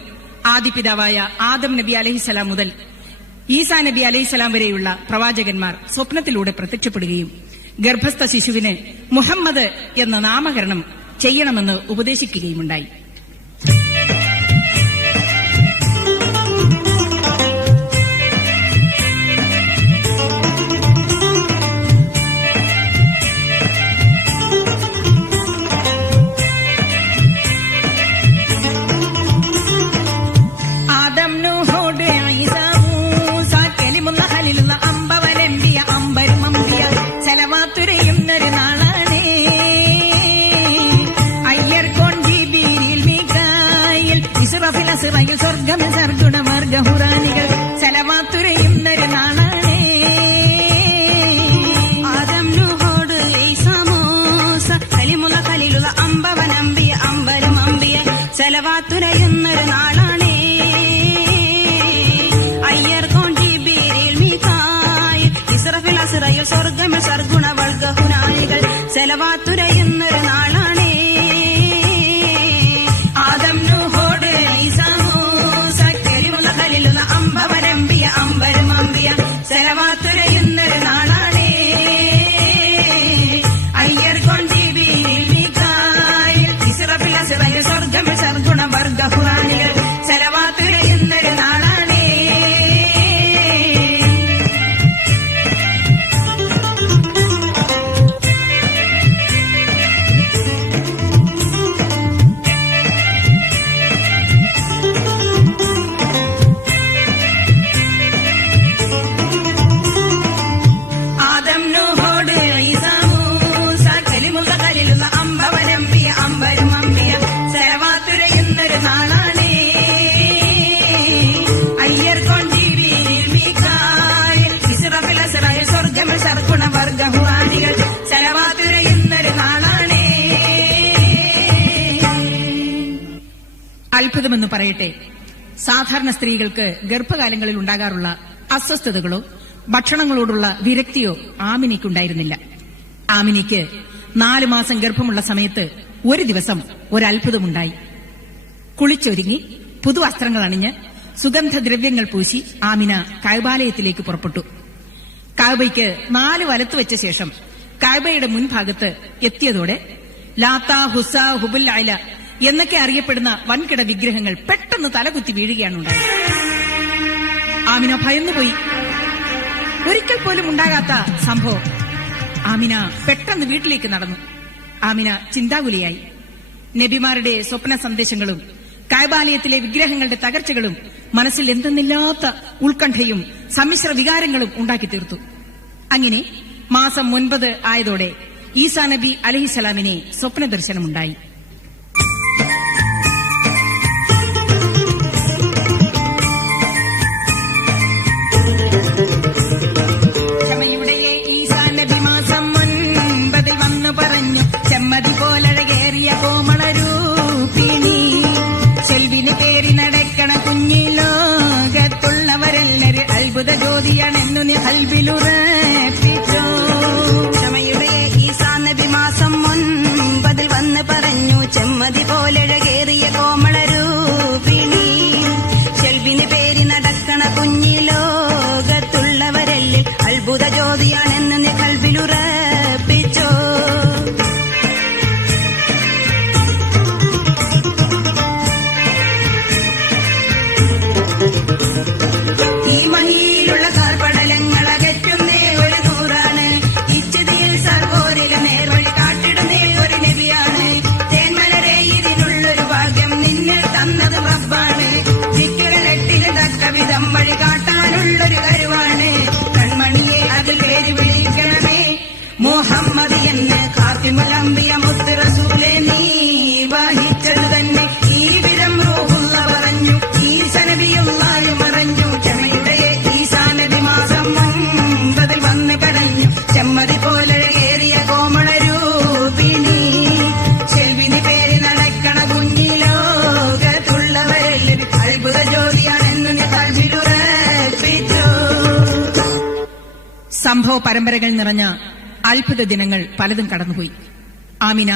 ആദിപിതാവായ ആദം നബി അലൈഹിസ്സലാം മുതൽ ഈസാ നബി അലൈഹിസ്സലാം വരെയുള്ള പ്രവാചകന്മാർ സ്വപ്നത്തിലൂടെ പ്രത്യക്ഷപ്പെടുകയും ഗർഭസ്ഥ ശിശുവിന് മുഹമ്മദ് എന്ന നാമകരണം ചെയ്യണമെന്ന് ഉപദേശിക്കുകയുമുണ്ടായി. സ്വർഗമ സർഗുണ വർഗഹുനായികൾ സെലവാത്തുരയുന്നൊരു നാളാണേ. ആദം നൂഹോട് ഈസാ മൂസ കലിമുള്ള ഖലീലുള്ള അമ്പവരമ്പിയ അമ്പരമമ്പിയ സെലവാത്തുരയുന്നൊരു നാളാണേ. അയ്യർ കൊണ്ടീബിൽ മികായിൽ ഇസ്റഫീൽ അസ്റായിൽ സ്വർഗമ സർഗുണ വർഗഹുനായികൾ സെലവാത്തുരയുന്നൊരു നാളാണേ. ആദം നൂഹോട് ഈസാ മൂസ കലിമുള്ള ഖലീലുള്ള അമ്പവരമ്പിയ അമ്പരമമ്പിയ സെലവാത്തുരയുന്നൊരു നാളാണേ. അയ്യർ കൊണ്ടീബിൽ മികായിൽ ഇസ്റഫീൽ അസ്റായിൽ സ്വർഗമ സർഗുണ വർഗഹുനായികൾ സെലവാത്തുരയുന്നൊരു നാളാണേ. അത്ഭുതമെന്ന് പറയട്ടെ, സാധാരണ സ്ത്രീകൾക്ക് ഗർഭകാലങ്ങളിൽ ഉണ്ടാകാറുള്ള അസ്വസ്ഥതകളോ ഭക്ഷണങ്ങളോടുള്ള വിരക്തിയോ ആമിനിക്കുണ്ടായിരുന്നില്ല. ആമിനിക്ക് 4 മാസം ഗർഭമുള്ള സമയത്ത് ഒരു ദിവസം ഒരത്ഭുതമുണ്ടായി. കുളിച്ചൊരുങ്ങി പുതുവസ്ത്രങ്ങൾ അണിഞ്ഞ് സുഗന്ധദ്രവ്യങ്ങൾ പൂശി ആമിന കഅബാലയത്തിലേക്ക് പുറപ്പെട്ടു. കഅബയ്ക്ക് 4 വലത്ത് വെച്ച ശേഷം കഅബയുടെ മുൻഭാഗത്ത് എത്തിയതോടെ ലാത്ത, ഹുസ, ഹുബുൽ അല എന്നൊക്കെ അറിയപ്പെടുന്ന വൻകിട വിഗ്രഹങ്ങൾ പെട്ടെന്ന് തലകുത്തി വീഴുകയാണ് ഉണ്ടായത്. ആമിന ഭയന്നുപോയി. ഒരിക്കൽ പോലും ഉണ്ടാകാത്ത സംഭവം. ആമിന പെട്ടെന്ന് വീട്ടിലേക്ക് നടന്നു. ആമിന ചിന്താകുലിയായി. നബിമാരുടെ സ്വപ്ന സന്ദേശങ്ങളും കഅബാലയത്തിലെ വിഗ്രഹങ്ങളുടെ തകർച്ചകളും മനസ്സിൽ എന്തെന്നില്ലാത്ത ഉത്കണ്ഠയും സമ്മിശ്ര വികാരങ്ങളും ഉണ്ടാക്കി തീർത്തു. അങ്ങനെ മാസം 9 ആയതോടെ ഈസാ നബി അലൈഹിസ്സലാമിനെ സ്വപ്ന ദർശനമുണ്ടായി. ക്ഷമയുടെ ഈസാ നബി മാസം 9 വന്നു പറഞ്ഞു, ചെമ്മതി പോലഴകേറിയ കോമളരൂപിണി, ചെൽവിന് പേരി നടക്കണ കുഞ്ഞിലോകത്തുള്ളവരെല്ലരും അത്ഭുത ജ്യോതിയാണെന്നു നീ കൽബിലുറപ്പിച്ചോ. ക്ഷമയുടെ ഈസാ നബി മാസം 9 വന്ന് പറഞ്ഞു, ചെമ്മതി പോലഴകേറിയ കോമളരൂപിണി, ചെൽവിന് പേരി നടക്കണ കുഞ്ഞിലോകത്തുള്ളവരെല്ലിൽ അത്ഭുത ജ്യോതിയാണെന്ന് നീ കൽബിലുറപ്പിച്ചോ. ഈ മഹിയിലുള്ള കാർപടലങ്ങൾ അകറ്റുന്നേ ഒരു നൂറാണ്, ഇച്ഛതയിൽ സർവോരിലും നേർവഴി കാട്ടിടുന്നേ ഒരു നബിയാണ്. തേന്മലരെ ഇതിനുള്ളൊരു ഭാഗ്യം നിന്നിൽ തന്നത് റബ്ബാണ്, ദിക്റിലെട്ടിന് തക്ക വിധം വഴി കാട്ടാനുള്ളൊരു കരുവാണ്. കൺമണിയെ അതിൽ പേര് വിളിക്കണമേ മുഹമ്മദ് എന്ന്, ഖാത്തിമുൽ അംബിയ മുത്ത് റസൂലേ നീ വഹിച്ചത് തന്നെ ഈ വിധം റൂഹുള്ള പറഞ്ഞു, ഈസ നബിയുള്ളാഹി മറഞ്ഞു. ക്ഷമയുടെ ഈസാ നബി മാസം 9 വന്ന് കടഞ്ഞു, ചെമ്മതി പോലെ ഏറിയ കോമളരൂപിണി, ചെൽവിന് പേര് നടക്കണ കുഞ്ഞിലോകത്തുള്ളവരെല്ലാവരും അത്ഭുത ജ്യോതിയാണെന്ന് നീ കൽബിലുറപ്പിച്ചു. സംഭവ പരമ്പരകൾ നിറഞ്ഞ അത്ഭുത ദിനങ്ങൾ പലതും കടന്നുപോയി. ആമിന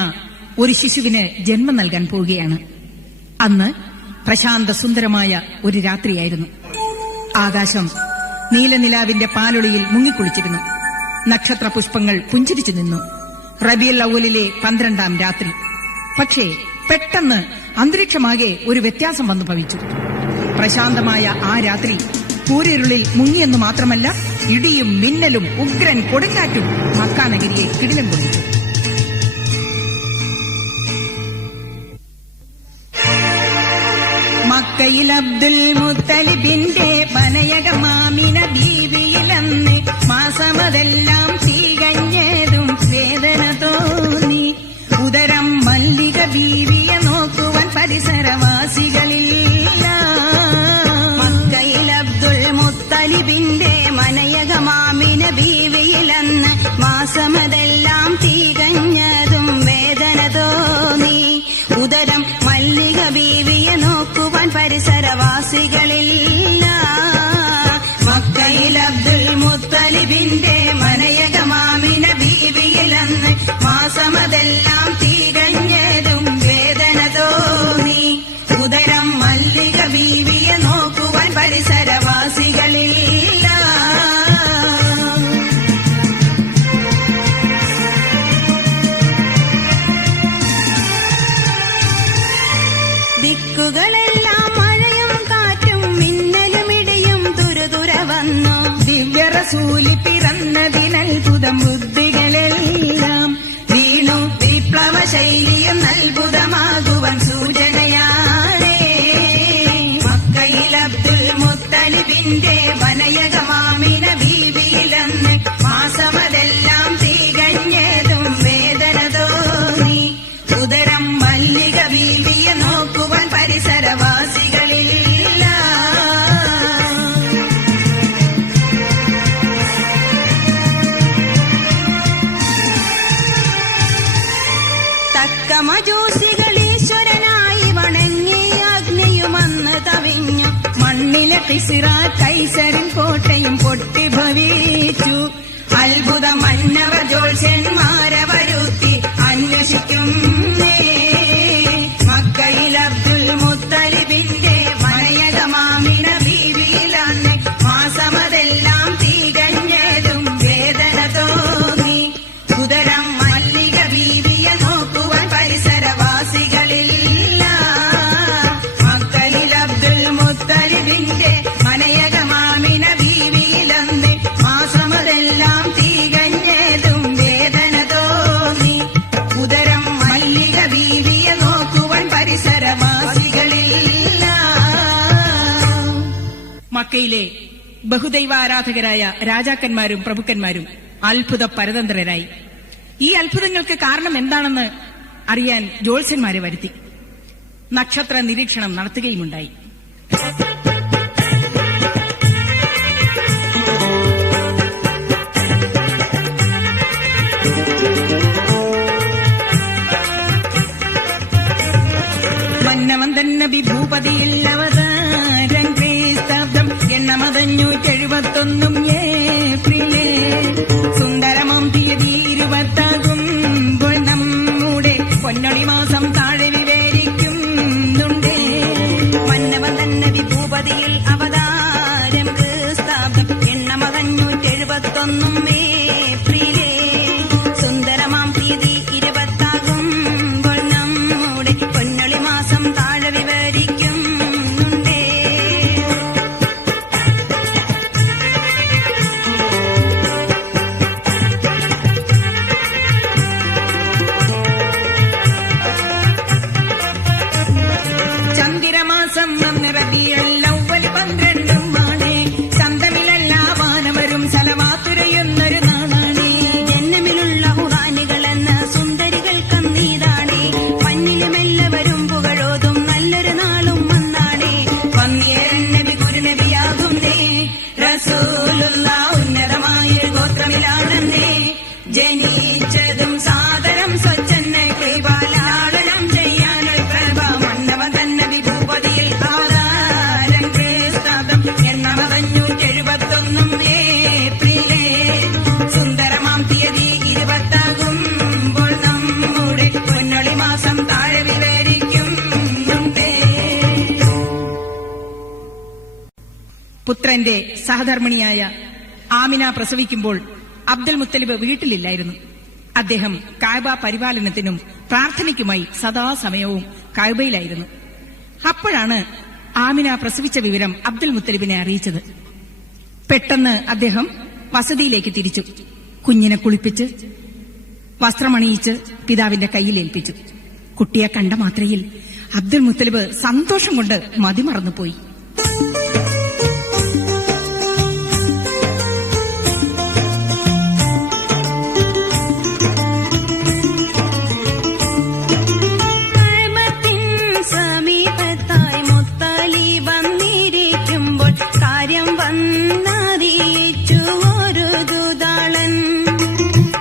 ഒരു ശിശുവിന് ജന്മം നൽകാൻ പോവുകയാണ്. അന്ന് പ്രശാന്ത സുന്ദരമായ ഒരു രാത്രിയായിരുന്നു. ആകാശം നീലനിലാവിന്റെ പാലൊളിയിൽ മുങ്ങിക്കുളിച്ചിരുന്നു. നക്ഷത്ര പുഷ്പങ്ങൾ പുഞ്ചിരിച്ചു നിന്നു. റബീഉൽ അവ്വലിലെ 12ാം രാത്രി. പക്ഷേ പെട്ടെന്ന് അന്തരീക്ഷമാകെ ഒരു വ്യത്യാസം വന്നു ഭവിച്ചു. പ്രശാന്തമായ ആ രാത്രി കൂരിരുളിൽ മുങ്ങിയെന്നു മാത്രമല്ല, ഇടിയും മിന്നലും ഉഗ്രൻ കൊടുങ്കാറ്റും മക്കാ നഗരിയെ കിടിലം കൊള്ളിച്ചു. മക്കയിൽ അബ്ദുൽ മുത്തലിബിന്റെ പനയകമാമിന ബീവിയിലന്ന് മാസമതെല്ലാം തികഞ്ഞതും വേദന തോന്നി. ഉദരം മല്ലിക ബീവിയെ നോക്കുവാൻ പരിസരവാസികളില്ല. മക്കയിൽ അബ്ദുൽ മുത്തലിബിന്റെ മനയകമാമിന ബീവിയിലന്ന് മാസമതെല്ലാം തികഞ്ഞതും വേദന തോന്നി. ഉദരം മല്ലിക ബീവിയെ നോക്കുവാൻ പരിസരവാസികളില്ല. മക്കയിൽ അബ്ദുൽ മുത്തലിബിന്റെ മനയകം വന്നു. ദിവ്യറസൂലി പിറന്നതിനത്ഭുതം ബുദ്ധികളെല്ലാം വീണു. വിപ്ലവ ശൈലിയും അത്ഭുതമാകുവാൻ സൂചനയാണ്. മക്കയിൽ അബ്ദുൽ മുത്തലിബിന്റെ വനയകമാമിന ബീവിയിലന്ന് മാസമതെല്ലാം തികഞ്ഞതും വേദന തോന്നി. ഉദരം മല്ലിക ബീവിയെ നോക്കുവാൻ പരിസരവാസികളില്ല. തക്ക മജൂസികൾ ഈശ്വരനായി വണങ്ങി അഗ്നിയുമന്ന് തവിഞ്ഞു. മണ്ണിലെ കിസിറ കൈസരിൻ കോട്ടയും പൊട്ടി ഭവിച്ചു. അത്ഭുത മന്നവ ജോത്സ്യന്മാരെ വരുത്തി അന്വേഷിക്കും. മക്കയിൽ അബ്ദുൽ മുത്തലിബിന്റെ വനയകമാമിന ബീവിയിലാണ് മാസമതെല്ലാം തികഞ്ഞതും വേദന തോന്നി. ഉദരം മല്ലിക ബീവിയെ നോക്കുവാൻ പരിസരവാസികളില്ല. മക്കയിൽ അബ്ദുൽ മുത്തലിബിന്റെ വനയകമാമിന ബീവിയിലന്ന് മാസമതെല്ലാം തികഞ്ഞതും വേദന തോന്നി. ഉദരം മല്ലിക ബീവിയെ നോക്കുവാൻ പരിസരവാസികളില്ല. മക്കയിലെ ബഹുദൈവാരാധകരായ രാജാക്കന്മാരും പ്രഭുക്കന്മാരും അത്ഭുത പരതന്ത്രരായി. ഈ അത്ഭുതങ്ങൾക്ക് കാരണം എന്താണെന്ന് അറിയാൻ ജ്യോത്സ്യന്മാരെ വരുത്തി. നക്ഷത്ര നിരീക്ഷണം നടത്തുകയുമുണ്ടായി. മന്നവന്തൻ നബി ഭൂപതിയിൽ അവതാരം ക്രിസ്താബ്ദം 871 ഏപ്രിലേ സുന്ദരമാം തീയതി 20 നമ്മുടെ പൊന്നൊളി മാസം താഴെ വിവരിക്കുന്നുണ്ട്. മന്നവന്തൻ നബി ഭൂപതിയിൽ അവതാരം ക്രിസ്താബ്ദം 871 ഏപ്രിലേ സുന്ദരമാം തീയതി 20 നമ്മുടെ പൊന്നൊളി മാസം താഴെ വിവരിക്കുന്നുണ്ട്. ചന്ദ്രമാസം റബീഉൽ അവ്വൽ 12 ചന്തമിലെല്ലാ വാനവരും സലവാത്തുരയുന്നൊരു നാളാണ്. ജന്നമിലുള്ള ഹുറാനികളെന്ന സുന്ദരികൾക്കും നീതാണ്. മഞ്ഞിലുമെല്ലവരും പുകഴോതും നല്ലൊരു നാളും വന്നാണ്. വന്യരൻ നബി ഗുരുനബിയാകുന്നേ റസൂലുള്ള ഉന്നതമായ ഗോത്രമിലാണെന്നേ. ജനിച്ചതും സാദരം സ്വച്ഛനെ കൃപാലാളനം ചെയ്യാനൊരു പ്രഭ. മന്നവന്തൻ നബി ഭൂപതിയിൽ ആധാരം ക്രിസ്താബ്ദം 871 ഏപ്രിലേ സുന്ദരമാം തീയതി 20 നമ്മുടെ പൊന്നൊളി മാസം താഴെ വിവരിക്കുന്നുണ്ട്. പുത്രന്റെ സഹധർമ്മിണിയായ ആമിന പ്രസവിക്കുമ്പോൾ അബ്ദുൽ മുത്തലിബ് വീട്ടിലില്ലായിരുന്നു. അദ്ദേഹം കഅബ പരിപാലനത്തിനും പ്രാർത്ഥനയ്ക്കുമായി സദാസമയവും കഅബയിലായിരുന്നു. അപ്പോഴാണ് ആമിന പ്രസവിച്ച വിവരം അബ്ദുൽ മുത്തലിബിനെ അറിയിച്ചത്. പെട്ടെന്ന് അദ്ദേഹം വസതിയിലേക്ക് തിരിച്ചു. കുഞ്ഞിനെ കുളിപ്പിച്ച് വസ്ത്രമണിയിച്ച് പിതാവിന്റെ കയ്യിലേൽപ്പിച്ചു. കുട്ടിയെ കണ്ട മാത്രയിൽ അബ്ദുൽ മുത്തലിബ് സന്തോഷം കൊണ്ട് മതിമറന്നുപോയി. കഅബത്തിൻ സമീപത്തായി മുത്തലിബ് വന്നിരിക്കുമ്പോൾ കാര്യം വന്നറിയിച്ചു ഒരു ദൂതാളൻ.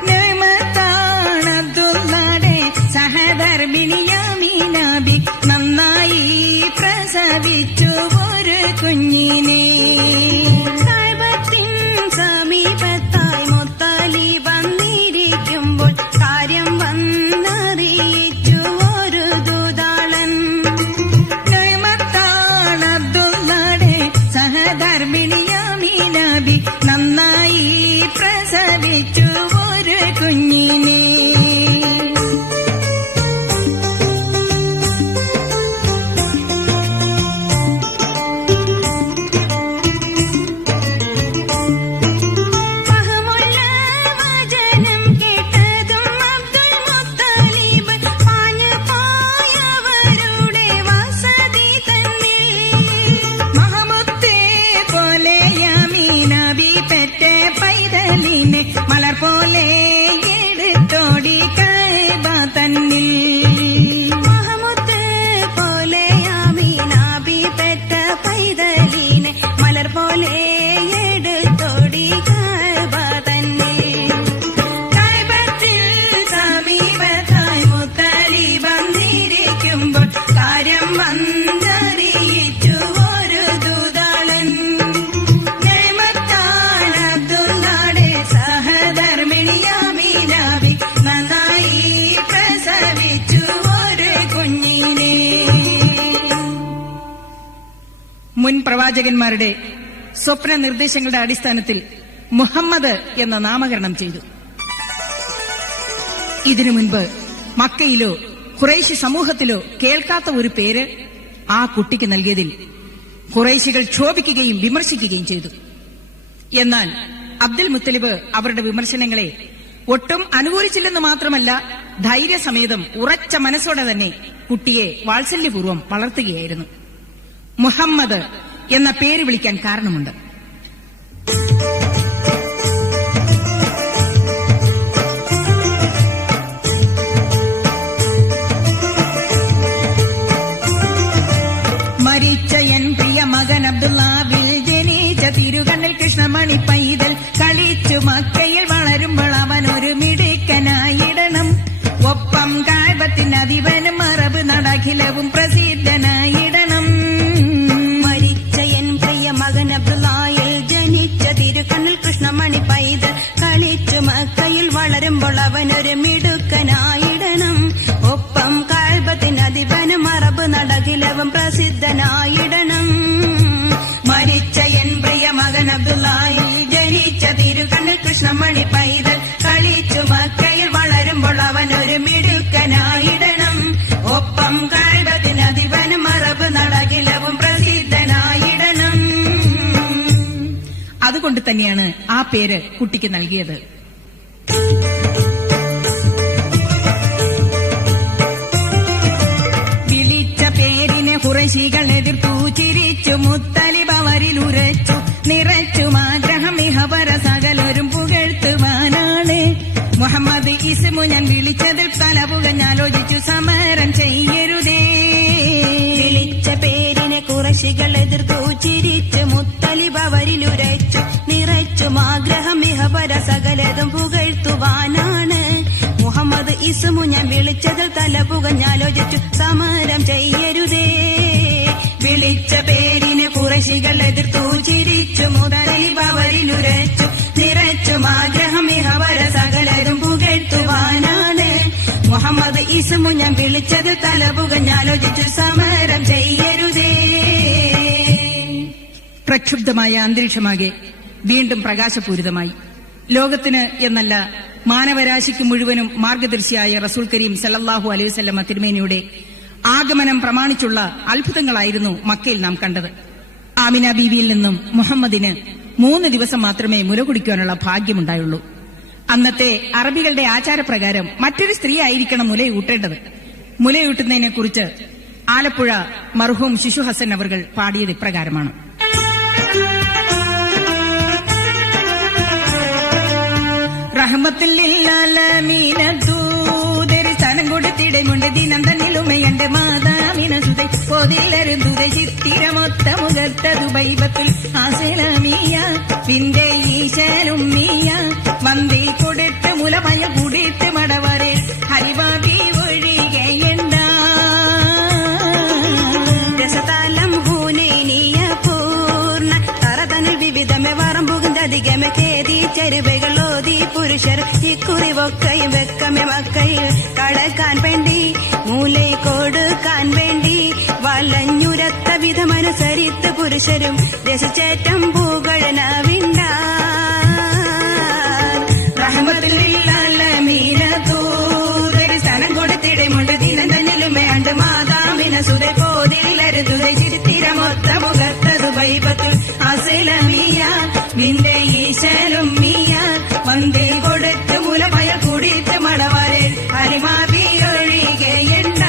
നിഅമത്താണ് അബ്ദുള്ളയുടെ സഹധർമ്മിണിയാമീന ബി നന്നായി പ്രസവിച്ചു ഒരു കുഞ്ഞിനെ. കഅബത്തിൻ സമീപത്തായി മുത്തലിബ് വന്നിരിക്കുമ്പോൾ കാര്യം വന്നറിയിച്ചു ഒരു ദൂതാളൻ. നിഅമത്താണ് അബ്ദുള്ളയുടെ സഹധർമ്മിണിയാമീന ബി നന്നായി പ്രസവിച്ചു ഒരു കുഞ്ഞിനെ. പ്രവാചകന്മാരുടെ സ്വപ്ന നിർദ്ദേശങ്ങളുടെ അടിസ്ഥാനത്തിൽ മുഹമ്മദ് എന്ന നാമകരണം ചെയ്തു. ഇതിനു മുൻപ് മക്കയിലോ ഖുറൈശി സമൂഹത്തിലോ കേൾക്കാത്ത ഒരു പേര് ആ കുട്ടിക്ക് നൽകിയതിൽ ഖുറൈശികൾ ക്ഷോഭിക്കുകയും വിമർശിക്കുകയും ചെയ്തു. എന്നാൽ അബ്ദുൽ മുത്തലിബ് അവരുടെ വിമർശനങ്ങളെ ഒട്ടും അനുകൂലിച്ചില്ലെന്ന് മാത്രമല്ല, ധൈര്യസമേതം ഉറച്ച മനസ്സോടെ തന്നെ കുട്ടിയെ വാത്സല്യപൂർവ്വം വളർത്തുകയായിരുന്നു. മുഹമ്മദ് എന്ന പേര് വിളിക്കാൻ കാരണമുണ്ട്. മരിച്ച എൻ പ്രിയ മകൻ അബ്ദുല്ലാവിൽ ജനിച്ച തിരുകണ്ണിൽ കൃഷ്ണമണി പൈതൽ കളിച്ചു മക്കയിൽ വളരുമ്പോൾ അവനൊരു മിടുക്കനായിടണം. ഒപ്പം കാഴ്ബത്തിന് അധിപനും അറബ് നടഖിലവും പ്രസിദ്ധനായിടണം. മരിച്ച എൻ പ്രിയ മകൻ അബ്ദുല്ലായിൽ ജനിച്ച തിരുകണ്ണിൽ കൃഷ്ണമണി പൈതൽ കളിച്ചു മക്കയിൽ വളരുമ്പോൾ അവനൊരു മിടുക്കനായിടണം. ഒപ്പം കാഴ്ബത്തിന് അധിപനും അറബ് നടഖിലവും പ്രസിദ്ധനായിടണം. മരിച്ച എൻ പ്രിയ മകൻ അബ്ദുല്ലായിൽ ജനിച്ച തിരുകണ്ണിൽ കൃഷ്ണമണി പൈതൽ കളിച്ചു മക്കയിൽ വളരുമ്പോൾ അവനൊരു മിടുക്കനായിടണം. ഒപ്പം കാഴ്ബത്തിന് അധിപനും അറബ് നടഖിലവും പ്രസിദ്ധനായിടണം. അതുകൊണ്ട് തന്നെയാണ് ആ പേര് കുട്ടിക്ക് നൽകിയത്. വിളിച്ച പേരിനെ ഖുറൈശികൾ എതിർത്തു, ചിരിച്ചു മുത്തലിബ് അവരിൽ ഉരച്ചു, നിറച്ചും ആഗ്രഹം ഇഹപര സകലരും പുകഴ്ത്തുവാനാണ്. മുഹമ്മദ് ഇസ്മു ഞാൻ വിളിച്ചതിൽ തലപുകഞ്ഞാലോചിച്ചു, സമരം ചെയ്യരുതേ. വിളിച്ച പേരിനെ ഖുറൈശികൾ എതിർത്തു, ചിരിച്ചു മുത്തലിബ് അവരിലുരച്ചു, നിറച്ചും ആഗ്രഹം ഇഹപര സകലതും പുകഴ്ത്തുവാനാണ്. മുഹമ്മദ് ഇസ്മു ഞാൻ വിളിച്ചതിൽ തലപുകഞ്ഞാലോചിച്ചു, സമരം ചെയ്യരുതേ. വിളിച്ച പേരിനെ ഖുറൈശികൾ എതിർത്തു, ചിരിച്ചു മുത്തലിബ് അവരിലുരച്ചു, നിറച്ചും ആഗ്രഹം ഇഹപര സകലരും പുകഴ്ത്തുവാനാണ്. മുഹമ്മദ് ഇസ്മു ഞാൻ വിളിച്ചത് തലപുകഞ്ഞാലോചിച്ചു, സമരം ചെയ്യരുതേ. പ്രക്ഷുബ്ധമായ അന്തരീക്ഷമാകെ വീണ്ടും പ്രകാശപൂരിതമായി. ലോകത്തിന് എന്നല്ല, മാനവരാശിക്ക് മുഴുവനും മാർഗദർശിയായ റസൂൽ കരീം സല്ലല്ലാഹു അലൈഹി വസല്ലമ തിരുമേനിയുടെ ആഗമനം പ്രമാണിച്ചുള്ള അത്ഭുതങ്ങളായിരുന്നു മക്കയിൽ നാം കണ്ടത്. ആമിന ബീവിയിൽ നിന്നും മുഹമ്മദിന് 3 ദിവസം മാത്രമേ മുല കുടിക്കുവാനുള്ള ഭാഗ്യമുണ്ടായുള്ളൂ. അന്നത്തെ അറബികളുടെ ആചാരപ്രകാരം മറ്റൊരു സ്ത്രീ ആയിരിക്കണം മുലയൂട്ടേണ്ടത്. മുലയൂട്ടുന്നതിനെക്കുറിച്ച് ആലപ്പുഴ മർഹൂം ശിശു ഹസൻ അവർകൾ പാടിയത് ഇപ്രകാരമാണ്. റഹ്മത്തുൽ സ്ഥാനം കൊടുത്തിടമുണ്ട് ദിനം തന്നിലുമയണ്ട് മാതാമിനസുതൈ പോതില്ലരുതുതൈ ചിത്തിരമൊത്ത മുഖത്തതു ബൈബത്തുൽ ആസലമിയ വിന്റെ ഈശലുമ്മിയ വന്തി കൊടുത്ത് മുലമയ കുടിത്ത് മടവരെ ഹരിവാബി ഒഴികേണ്ട രസതാലം ഹൂനൈനിയ പൂർണ്ണ തറതനിൽ വിവിധമെ വറമ്പുകുന്തധികമെ കേതി ചെരുവകളോതി പുരുഷർ ഇക്കുറിവൊക്കയും വെക്കമെ മക്കയിൽ കടക്കാൻ വേണ്ടി മൂലൈ കൊടുക്കാൻ വേണ്ടി വളഞ്ഞുരത്ത വിധമനുസരിത്ത് പുരുഷരും രസിച്ചേറ്റം പൂകഴനവിണ്ട സ്ഥാനം കൊടുത്തിടമുണ്ട് ദിനം തന്നിലും വേണ്ട മാതാവിന സുത പോതില്ലരുതുതൈ ചിരിത്തിരമൊത്ത മുഖത്തതു ബൈബത്തുൽ അസലമിയ നിന്റെ ഈശലും മീയ വന്ദേ കൊടുത്ത് മുലമയ കുടിത്ത് മടവരെ ഹരിമാബി ഒഴികേണ്ട.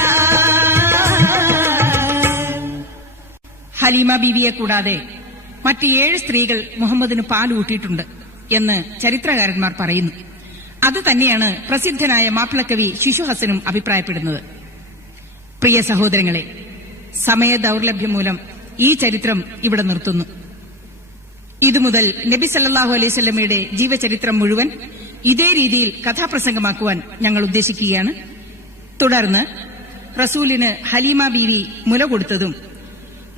ഹലീമ ബീവിയെ കൂടാതെ മറ്റ് 7 സ്ത്രീകൾ മുഹമ്മദിന് പാൽ ഊട്ടിയിട്ടുണ്ട് എന്ന് ചരിത്രകാരന്മാർ പറയുന്നു. അതുതന്നെയാണ് പ്രസിദ്ധനായ മാപ്പിളക്കവി ശിശു ഹസനും അഭിപ്രായപ്പെടുന്നത്. പ്രിയ സഹോദരങ്ങളെ, സമയ ദൌർലഭ്യം മൂലം ഈ ചരിത്രം ഇവിടെ നിർത്തുന്നു. ഇതുമുതൽ നബി സല്ലല്ലാഹു അലൈഹി വസല്ലമയുടെ ജീവചരിത്രം മുഴുവൻ ഇതേ രീതിയിൽ കഥാപ്രസംഗമാക്കുവാൻ ഞങ്ങൾ ഉദ്ദേശിക്കുകയാണ്. തുടർന്ന് റസൂലിന് ഹലീമ ബീവി മുല കൊടുത്തതും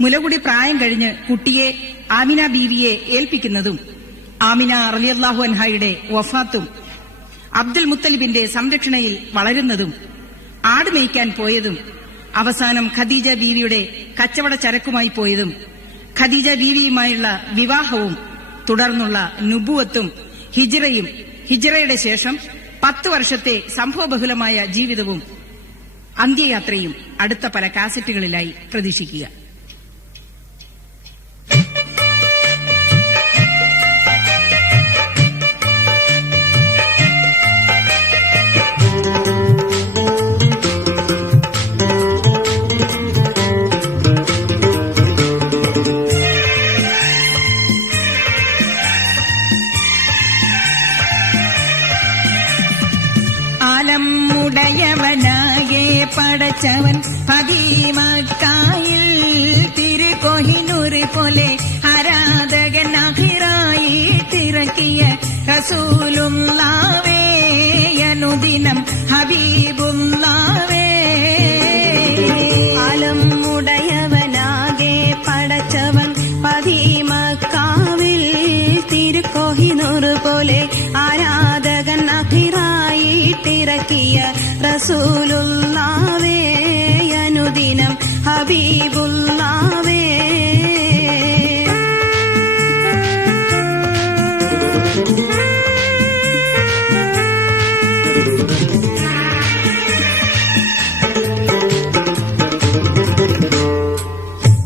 മുലകുടി പ്രായം കഴിഞ്ഞ് കുട്ടിയെ ആമിന ബീവിയെ ഏൽപ്പിക്കുന്നതും ആമിന റളിയല്ലാഹു അൻഹയുടെ വഫാത്തും അബ്ദുൽ മുത്തലിബിന്റെ സംരക്ഷണയിൽ വളരുന്നതും ആട് മേയ്ക്കാൻ പോയതും അവസാനം ഖദീജ ബീവിയുടെ കച്ചവട ചരക്കുമായി പോയതും ഖദീജ ബീവിയുമായുള്ള വിവാഹവും തുടർന്നുള്ള നുബുവത്തും ഹിജ്റയുടെ ശേഷം 10 വർഷത്തെ സംഭവബഹുലമായ ജീവിതവും അന്ത്യയാത്രയും അടുത്ത പല കാസറ്റുകളിലായി പ്രതീക്ഷിക്കുക. ഉടയവനാകെ പടച്ചവൻ പതിമക്കായിൽ തിരുകോഹിനൂർ പോലെ ആരാധകൻ അഖിറായി തിരക്കിയ റസൂലുള്ളാവേ അനുദിനം ഹബീബുള്ളാവേ. ആലം ഉടയവനാകെ പടച്ചവൻ പതിമക്കാവിൽ തിരുകോഹിനൂർ പോലെ ആരാധകൻ അഖിറായി തിരക്കിയ റസൂലുള്ളാവേ അനുദിനം ഹബീബുള്ളാവേ.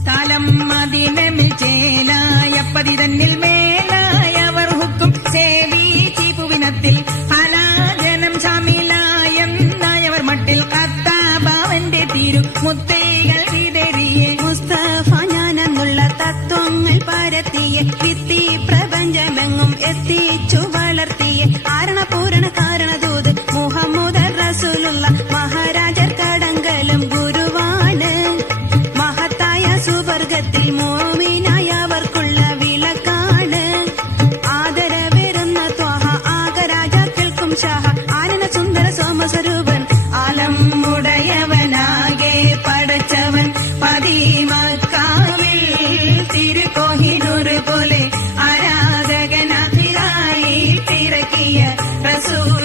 കാലം മദീനമിൽ ചേലായ പതിതന്നിൽ മേലായവർ ഹുക്കും സേവിച്ചി പുവിനത്തിൽ പലാജനം ശാമിലായെന്നായവർ മട്ടിൽ കത്താബാവന്റെ തിരുമുത്തൈകൾ വിതറിയെ മുസ്തഫ ഞാനെന്നുള്ള തത്വങ്ങൾ പരത്തിയ വിത്തി പ്രപഞ്ചമെങ്ങും എത്തിച്ചു വളർത്തിയ ആരണപൂരണ കാരണദൂത് മുഹമ്മദ് റസൂലുള്ള മഹാരാജർ കടങ്കലും ഗുരുവാണ്. മഹത്തായ സുവർഗത്തിൽ മോമിനായവർക്കുള്ള വിലക്കാണ്. ആദരവേറുന്ന ത്വാഹ ആകരാജാക്കൾക്കും ഷാഹ ആനന സുന്ദര സോമസ്വരൂപൻ. ആലം ഉടയവനാകെ പടച്ചവൻ പതിമക്കാവിൽ തിരുകോഹിനൂർ പോലെ ആരാധകനായി തിരക്കിയ റസൂൽ